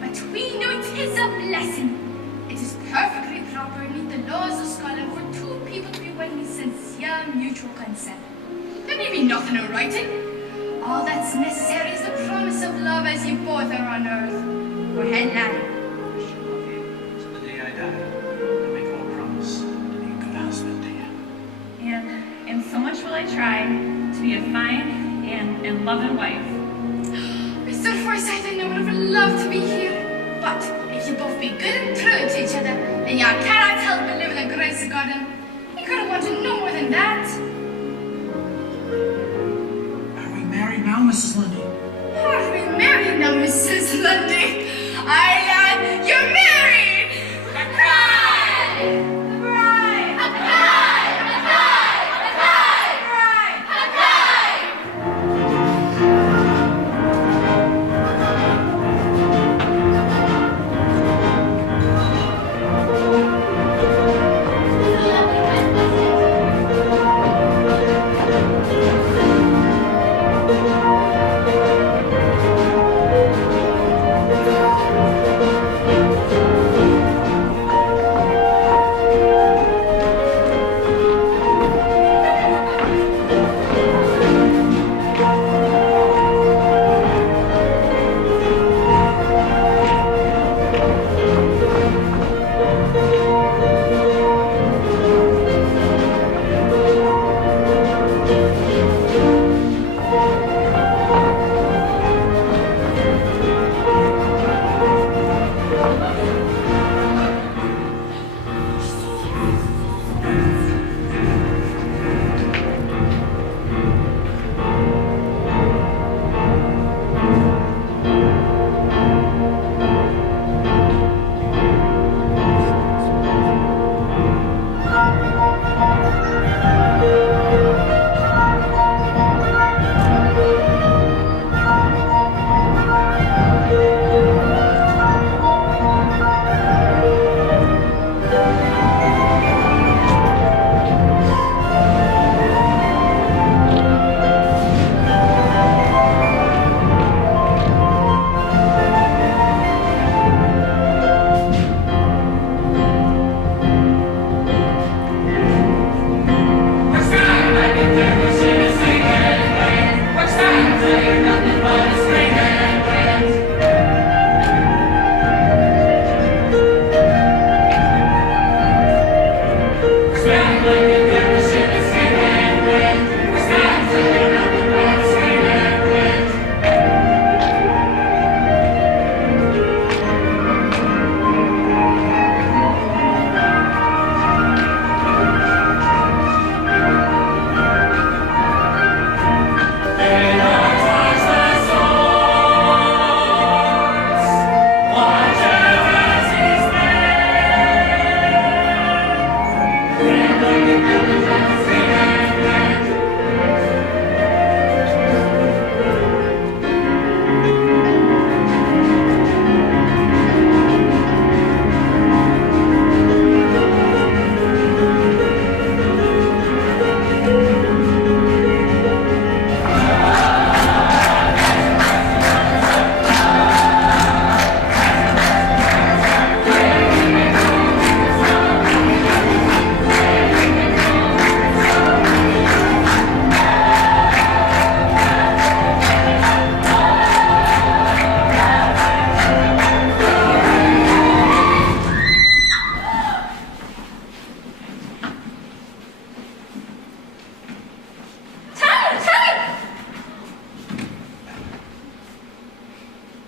But we know it is a blessing. It is perfectly proper beneath the laws of Scotland for two people to be wedding with sincere mutual consent. There may be nothing in writing. All that's necessary is the promise of love as you both are on earth. Go ahead, laddie. I shall love you till the day I die. I make no promise to be a good husband to you. And so much will I try to be a fine and loving wife. Mr. Forsyth, I know would have loved to be here. But if you both be good and true to each other, then you cannot help but live in the grace of God. And he could have wanted no more than that. Are we married now, Mrs. Lundy? Are we married now, Mrs. Lundy? You're married! A bride! A bride! A bride! A bride! A bride! A bride!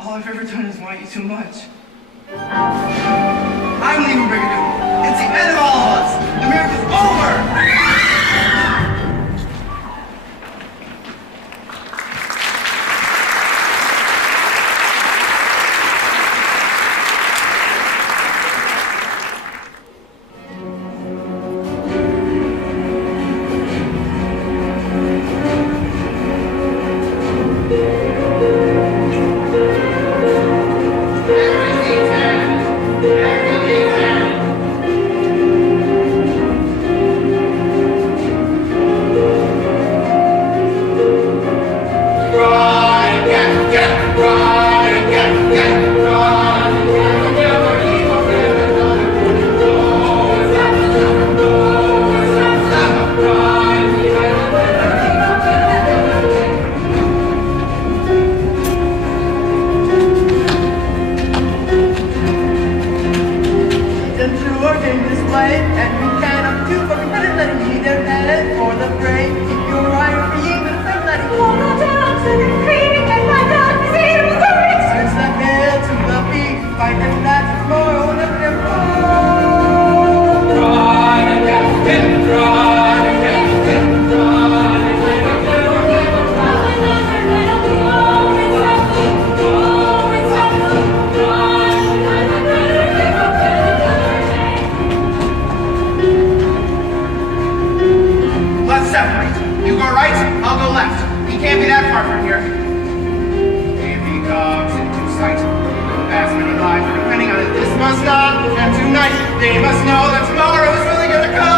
All I've ever done is want you too much. I'm leaving Brigadoon. It's the end of all of us. The marriage is over. must not end tonight. They must know that tomorrow is really gonna come.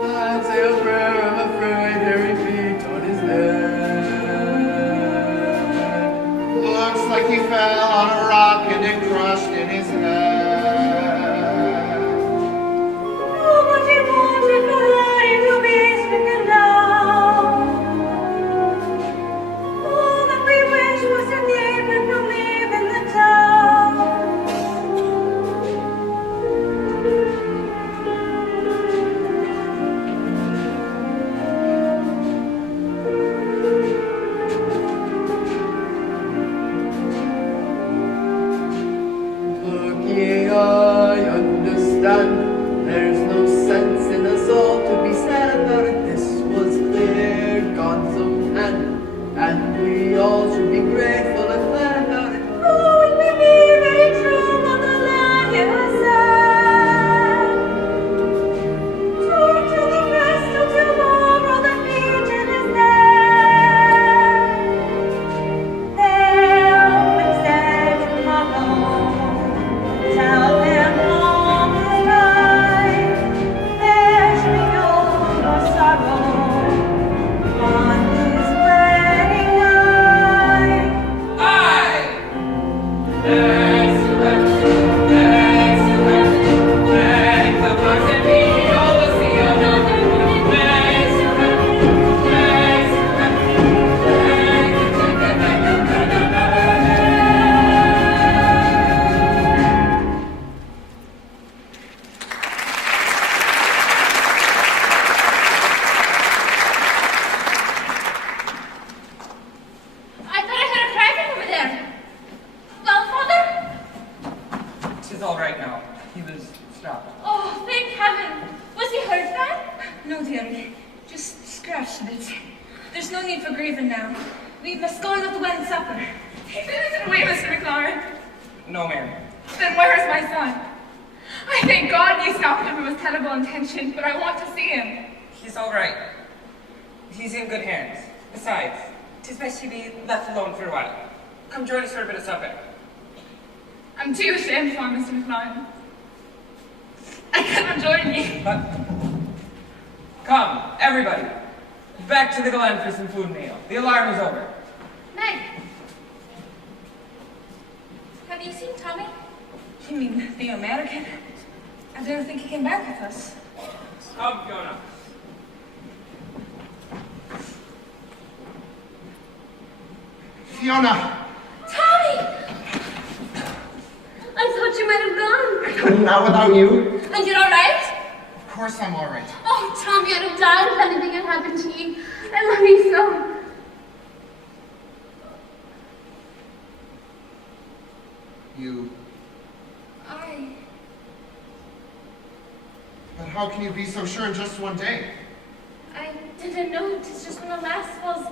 I'll say a prayer, I'm afraid Harry feet on his head. Looks like he fell on a rock and it crushed in his head. Oh, but he wanted for Harry to be stricken down. All that we wish was to keep him from leaving the town. Look ye, I understand. There's no sense in us all to be sad about it. This was clear God's own hand, and we all should be grateful and glad about it. Oh, it may be very true what the lad here has said. Talk to the rest till tomorrow that meeting is there. They'll instead tomorrow tell him all is right. There should be no more sorrow on his wedding night. I thought I heard a cry from over there. Well, Father? Tis all right now. He was stopped. Oh, thank heaven. Was he hurt then? No, dearie. Just scratched a bit. There's no need for grieving now. We must go on with the wedding supper. He isn't away, Mr. McLaurin. No, ma'am. Then where's my son? I thank God you stopped him with terrible intention, but I want to see him. He's all right. He's in good hands. Besides, 'tis best he be left alone for a while. Come join us for a bit of supper. I'm too ashamed for him, Mr. McLaurin. I cannot join you. But come, everybody. Back to the Glen for some food and ale. The alarm is over. Meg. Have you seen Tommy? You mean the American? I didn't think he came back with us. Come, Fiona. Fiona! Tommy! I thought you might have gone. Couldn't now without you? And you're all right? Of course I'm alright. Oh, Tommy, I'd have died if anything had happened to you. I love you so. You. I... But how can you be so sure in just one day? I didn't know. It's just when a lass falls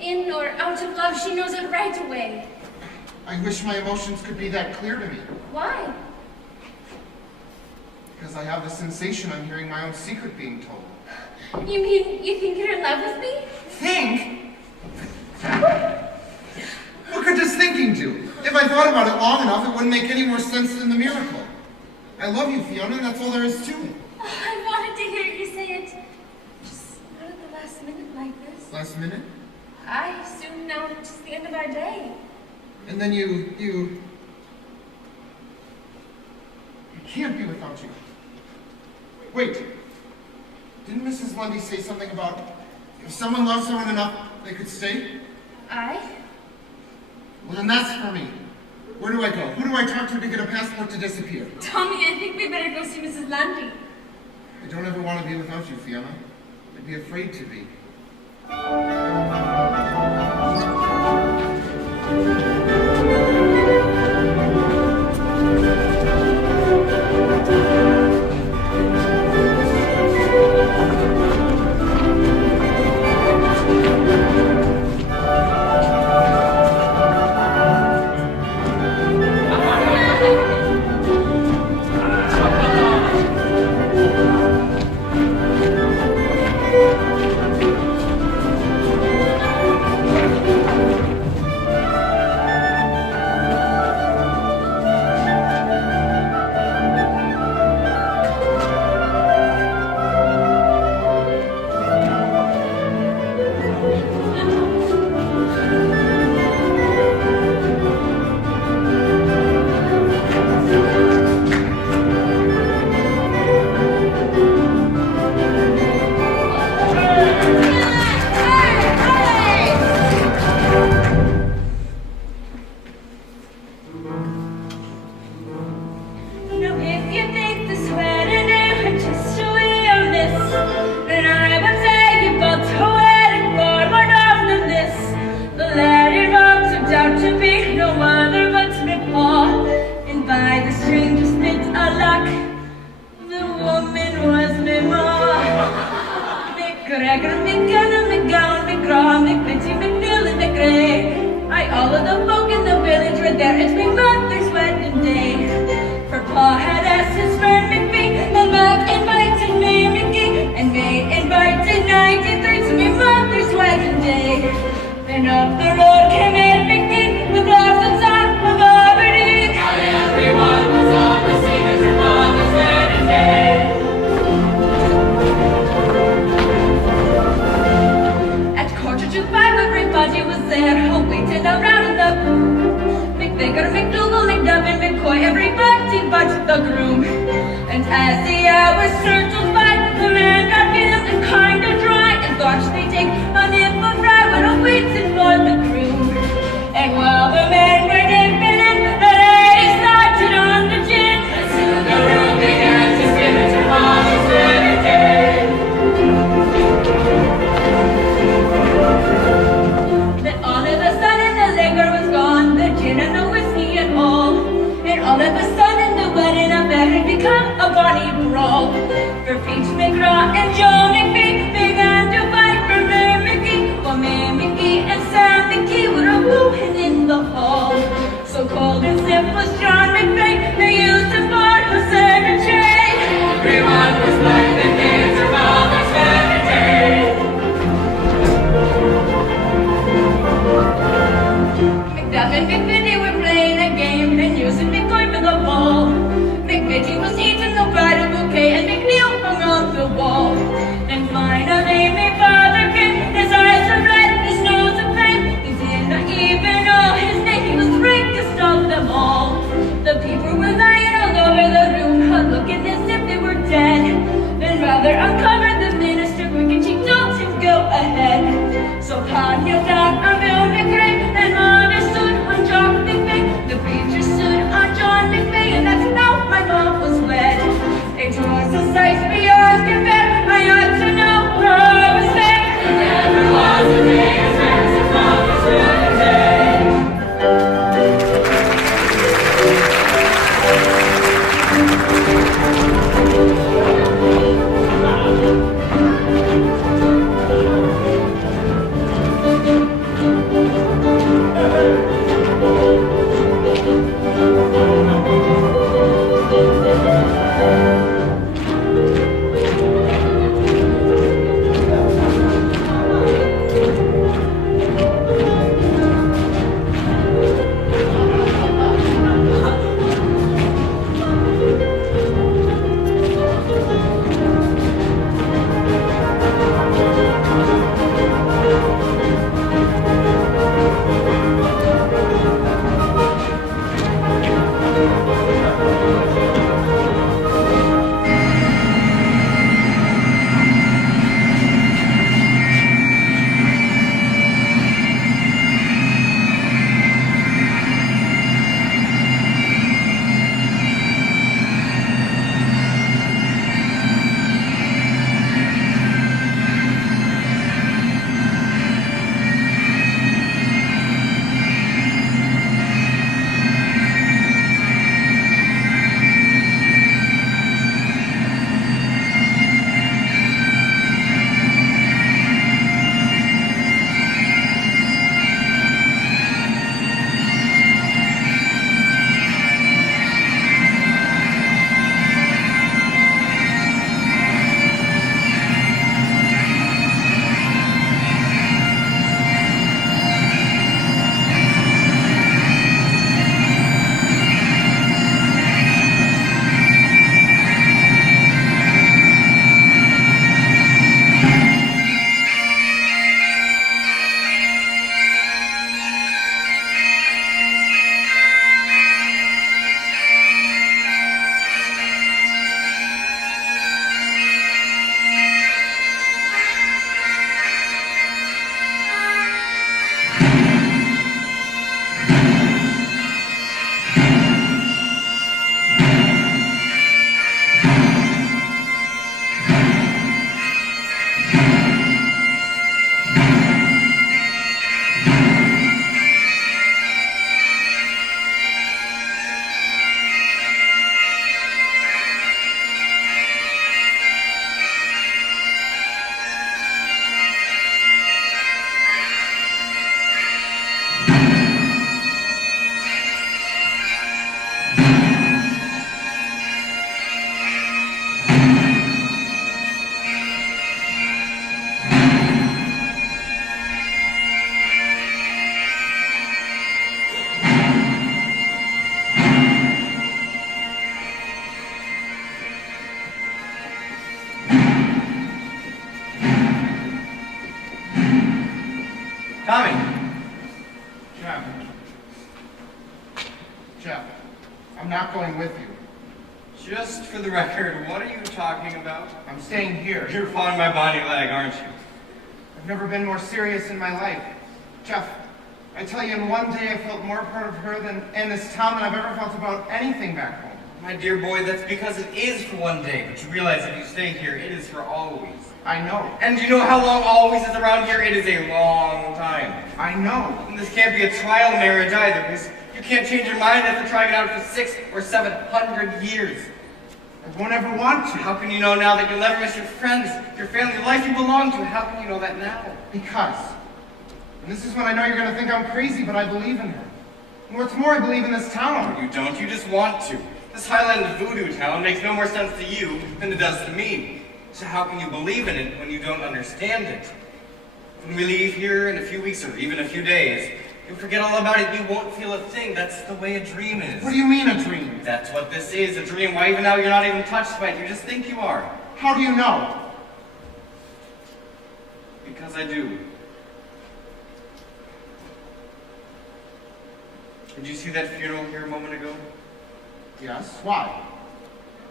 in or out of love, she knows it right away. I wish my emotions could be that clear to me. Why? Because I have the sensation I'm hearing my own secret being told. You mean you think you're in love with me? Think? What could this thinking do? If I thought about it long enough, it wouldn't make any more sense than the miracle. I love you, Fiona, and that's all there is to it. Oh, I wanted to hear you say it. Just not at the last minute like this. Last minute? I assume now it's the end of our day. And then you can't be without you. Wait, didn't Mrs. Lundy say something about if someone loves someone enough, they could stay? I? Well, then that's for me. Where do I go? Who do I talk to get a passport to disappear? Tommy, I think we better go see Mrs. Landy. I don't ever want to be without you, Fiona. I'd be afraid to be. So Tanya down a bill McRae and Mother stood on top Jeff, I'm not going with you. Just for the record, what are you talking about? I'm staying here. You're following my body leg, aren't you? I've never been more serious in my life. Jeff, I tell you, in one day I felt more part of her than in this town than I've ever felt about anything back home. My dear boy, that's because it is for one day, but you realize if you stay here, it is for always. I know. And you know how long always is around here? It is a long time. I know. And this can't be a trial marriage either, because you can't change your mind after trying it out for 600 or 700 years. I won't ever want to. How can you know now that you'll never miss your friends, your family, the life you belong to? How can you know that now? Because. And this is when I know you're going to think I'm crazy, but I believe in her. And what's more, I believe in this town. You don't, you just want to. This Highland voodoo town makes no more sense to you than it does to me. So how can you believe in it when you don't understand it? When we leave here in a few weeks or even a few days, you'll forget all about it. You won't feel a thing. That's the way a dream is. What do you mean, a dream? That's what this is, a dream. Why even now you're not even touched by it. You just think you are. How do you know? Because I do. Did you see that funeral here a moment ago? Yes. Why?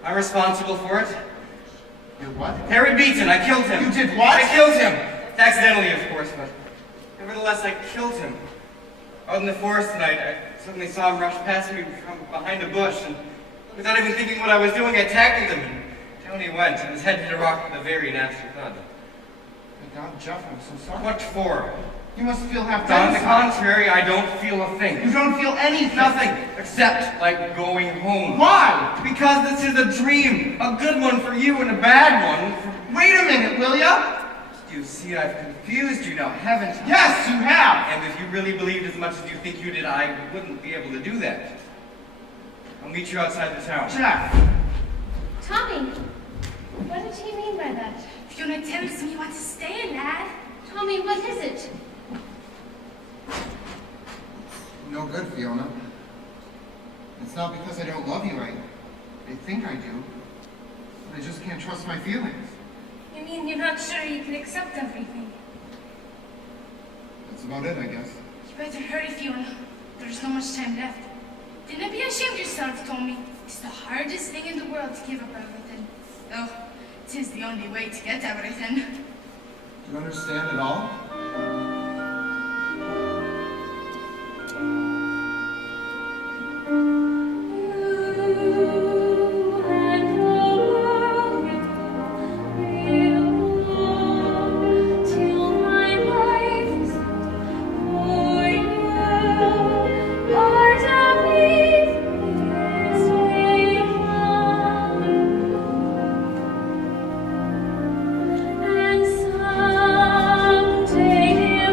I'm responsible for it. You what? Harry Beaton, I killed him. You did what? I killed him! Accidentally, of course, but nevertheless, I killed him. Out in the forest tonight, I suddenly saw him rush past me from behind a bush, and without even thinking what I was doing, I tackled him, and down he went, and his head hit a rock with a very nasty thud. My God, Jeff, I'm so sorry. What for? You must feel half On dead the inside. contrary, I don't feel a thing. You don't feel anything. Nothing, except like going home. Why? Because this is a dream. A good one for you and a bad one for... Wait a minute, will ya? You see, I've confused you now, haven't I? Yes, you have. And if you really believed as much as you think you did, I wouldn't be able to do that. I'll meet you outside the town. Jeff. Tommy, what did he mean by that? Fiona tells me you want to stay, lad. Tommy, what is it? No good, Fiona. It's not because I don't love you. I think I do. But I just can't trust my feelings. You mean you're not sure you can accept everything? That's about it, I guess. You better hurry, Fiona. There's not much time left. Do not be ashamed of yourself, Tommy. It's the hardest thing in the world to give up everything. Though, it is the only way to get everything. Do you understand at all? And someday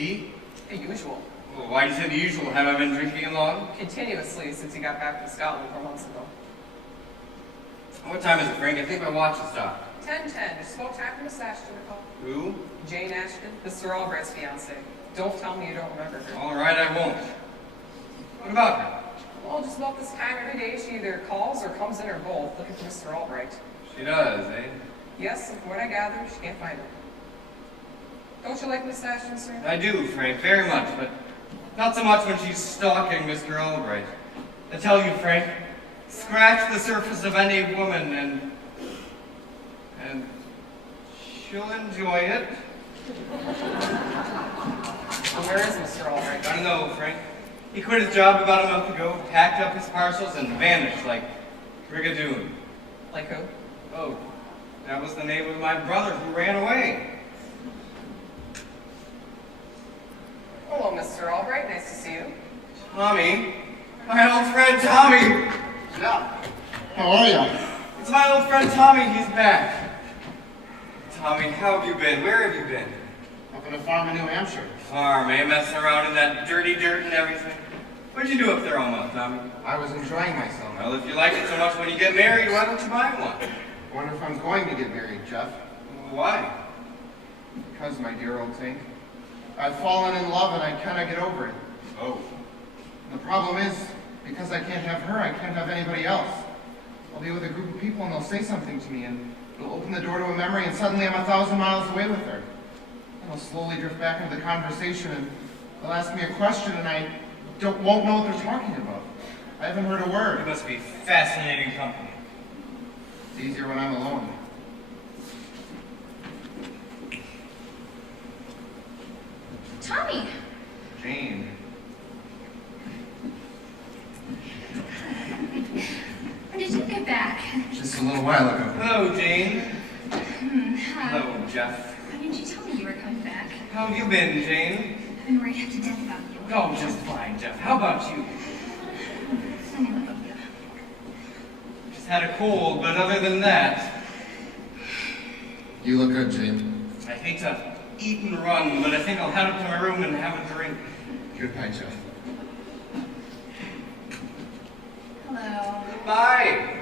tea? The usual. Well, why do you say the usual? Have I been drinking along? Continuously since he got back from Scotland 4 months ago. What time is it, Frank? I think my watch is stopped. 10:10. Just spoke time for Miss Ashton to call. Who? Jane Ashton, Mr. Albright's fiancée. Don't tell me you don't remember her. All right, I won't. What about her? Well, just about this time every day, she either calls or comes in or both, looking for Mr. Albright. She does, eh? Yes, and from what I gather, she can't find him. Don't you like Miss Ashton, sir? I do, Frank, very much, but not so much when she's stalking Mr. Albright. I tell you, Frank, scratch the surface of any woman and she'll enjoy it. Well, where is Mr. Albright? I don't know, Frank. He quit his job about a month ago, packed up his parcels, and vanished like Brigadoon. Like who? Oh, that was the name of my brother who ran away. Hello, Mr. Albright. Nice to see you. Tommy, my old friend Tommy. Yeah. How are you? It's my old friend Tommy. He's back. Tommy, how have you been? Where have you been? Up on a farm in New Hampshire. Farm, eh? Messing around in that dirty dirt and everything. What'd you do up there all month, Tommy? I was enjoying myself. Well, if you like it so much when you get married, why don't you buy one? I wonder if I'm going to get married, Jeff. Why? Because, my dear old thing, I've fallen in love and I cannot get over it. Oh. The problem is, because I can't have her, I can't have anybody else. I'll be with a group of people and they'll say something to me and it'll open the door to a memory and suddenly I'm 1,000 miles away with her. And I'll slowly drift back into the conversation and they'll ask me a question and I won't know what they're talking about. I haven't heard a You word. must be fascinating company. It's easier when I'm alone. Tommy, Jane. when did you get back? Just a little while ago. Hello, Jane. Hi. Hello, Jeff. Why didn't you tell me you were coming back? How have you been, Jane? I've been worried half to death about you. Oh, just fine, Jeff. How about you? I never loved you. Just had a cold, but other than that, You look good, Jane. I hate to eat and run, but I think I'll head up to my room and have a drink. Goodbye, Jeff. Hello. Goodbye.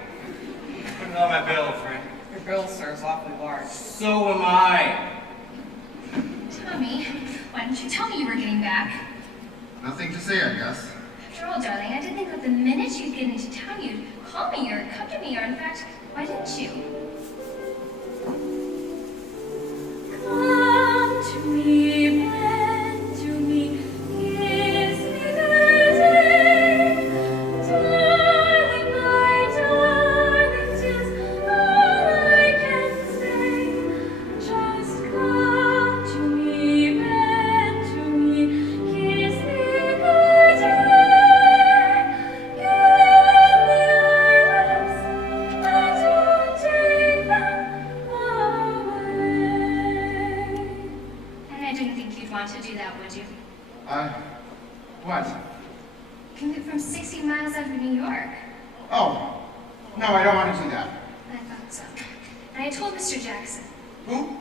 Put it on my bill, Frank. Your bill, sir, is awfully large. So am I. Tommy, why didn't you tell me you were getting back? Nothing to say, I guess. After all, darling, I did think that the minute you'd get into town, you'd call me or come to me, or in fact, why didn't you? Come to me, bend to me, kiss me goodnight. Darling, my darling, 'tis all I can say. Just come to me, bend to me, kiss me goodnight. Give me your lips, and don't take them away. And I didn't think you'd want to do that, would you? What? Commute from 60 miles out of New York. Oh, no, I don't want to do that. I thought so. And I told Mr. Jackson. Who?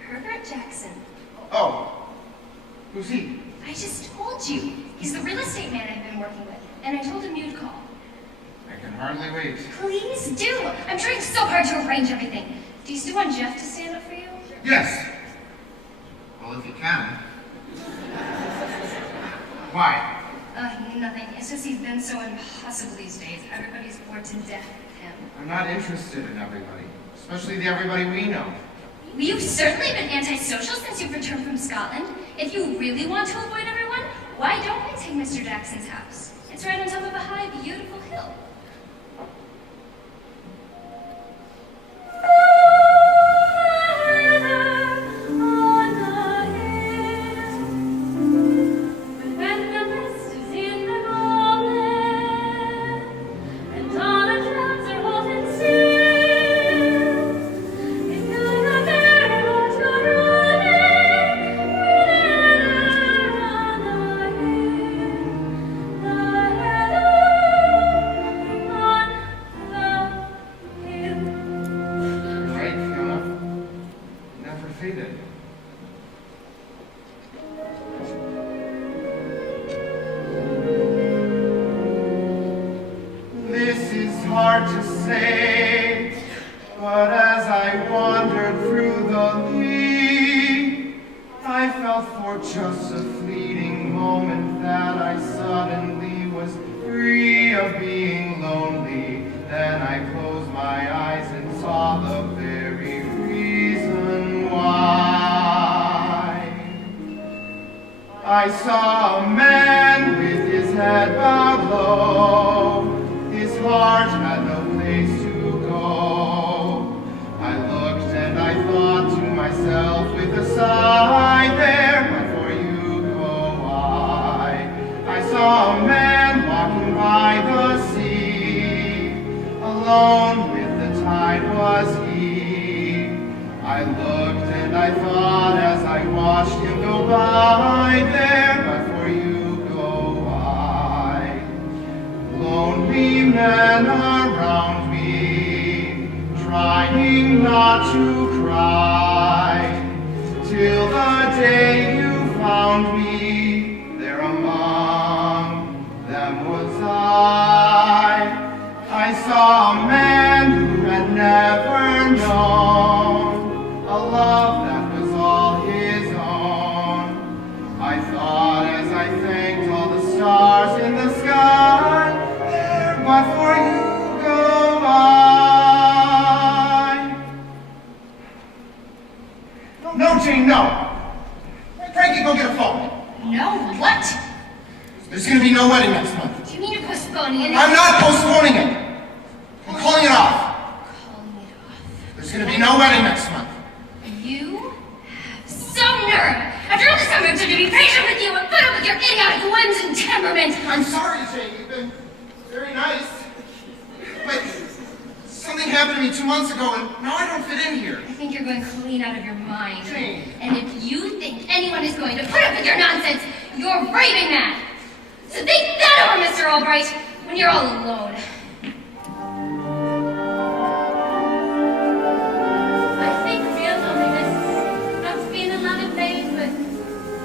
Herbert Jackson. Oh, who's he? I just told you. He's the real estate man I've been working with. And I told him you'd call. I can hardly wait. Please do. I'm trying so hard to arrange everything. Do you still want Jeff to stand up for you? Yes. Well, if you can. Why? Nothing. It's just he's been so impossible these days. Everybody's bored to death with him. I'm not interested in everybody, especially the everybody we know. Well, you've certainly been antisocial since you've returned from Scotland. If you really want to avoid everyone, why don't we take Mr. Jackson's house? It's right on top of a high, beautiful hill. Thank day. But as I wandered through the league, I felt for just a fleeting moment that I suddenly was free of being lonely. Then I closed my eyes and saw the very reason why. I saw a man with his head bowed low. His heart had no place to go. I looked and I thought to myself with a sigh, there before you go I saw a man walking by the sea. Alone with the tide was he. I looked and I thought as I watched him go by, there before you go I. Lonely men around me, trying not to cry, till the day you found me, there among them was I saw a man who had never known a love that was all his own. I thought as I thanked all the stars in the sky, there but for you go I. No, Jane, no. Frankie, go get a phone. No, what? There's gonna be no wedding next month. Do you mean you're postponing it? I'm not postponing it. I'm calling it off. Calling it off. There's gonna be no wedding next month. You have some nerve. After all this time I've tried to be patient with you and put up with your idiotic whims and temperament. I'm sorry, Jane. You've been very nice. But something happened to me 2 months ago, and now I don't fit in here. I think you're going clean out of your mind. Jane. And if you think anyone is going to put up with your nonsense, you're raving mad. So think that over, Mr. Albright, when you're all alone. I think real loneliness is not being in love in vain, but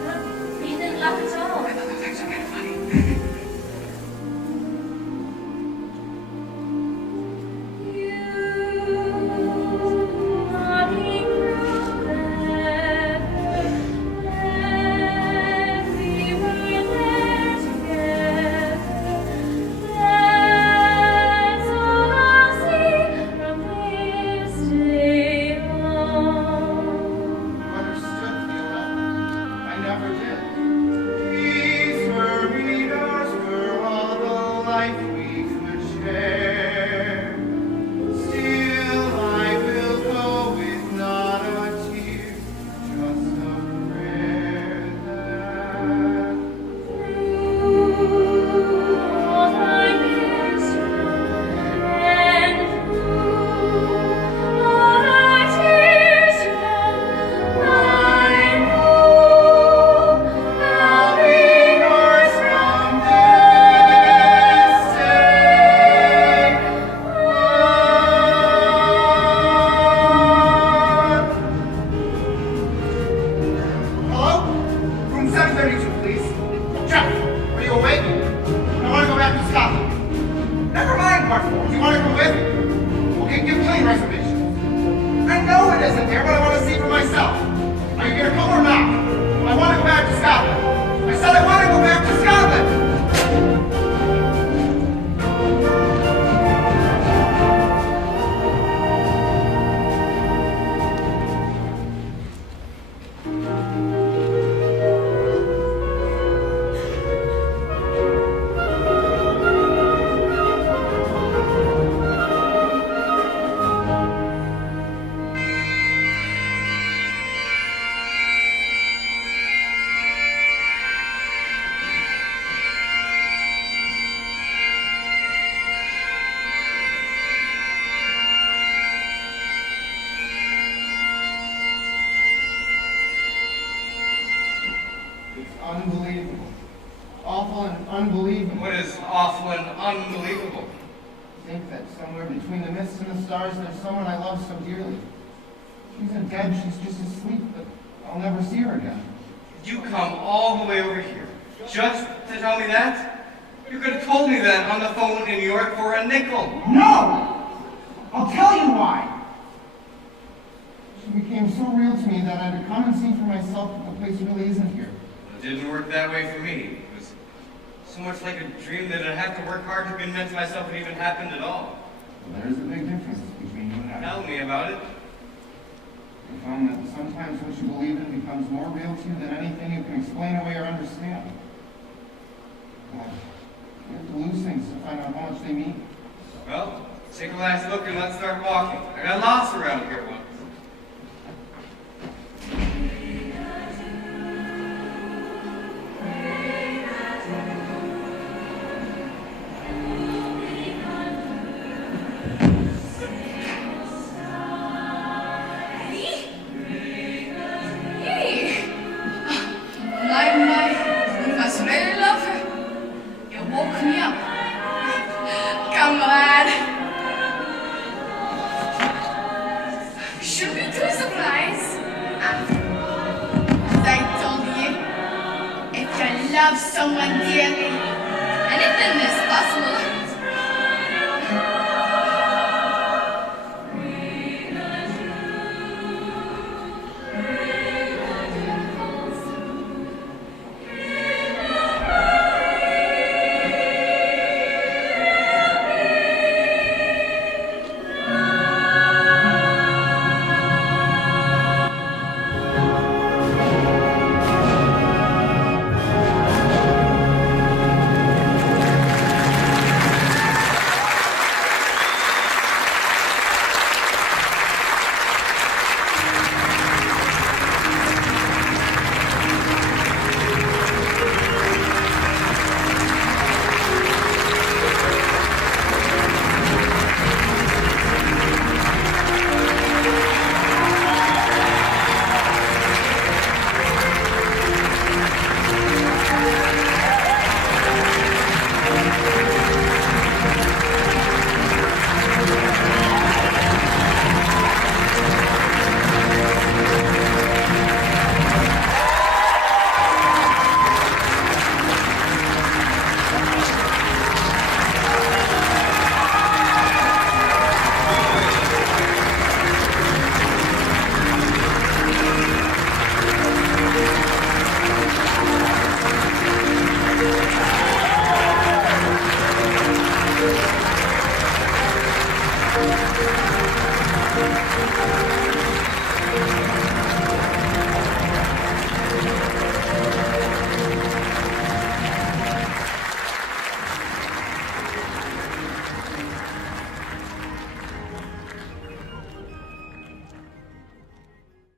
not being in love at all. That's kind of funny. Understood, Viola. I never did. These were readers for all the life we could share. Still, I will go with not a tear, just a prayer that All our years and through all our tears I know I'll be yours from this day on. Hello? Room 732, please. Jeff, are you awake? I want to go back to Scotland. Never mind, Part 4. Do you want to come with? Okay, give plane reservations. I know it isn't there, but I want to see for myself. Are you going to come or not? I want to go back to Scotland. I said I want to go back to Scotland. It's unbelievable. Awful and unbelievable. What is awful and unbelievable? Think that somewhere between the mist and the stars there's someone I love so dearly. She isn't dead, she's just asleep, but I'll never see her again. You come all the way over here just to tell me that? You could have told me that on the phone in New York for a nickel. No! so real to me that I had to come and see for myself that the place really isn't here. It didn't work that way for me. It was so much like a dream that I'd have to work hard to convince myself it even happened at all. Well, there's a big difference between you and I. Tell me about it. I found that sometimes what you believe in becomes more real to you than anything you can explain away or understand. Well, you have to lose things to find out how much they mean. Well, take a last look and let's start walking. I got lost around here once. You must really love her. You woke me up. Come, lad. Should be too surprised. As I told you, if you love someone dearly, anything is possible.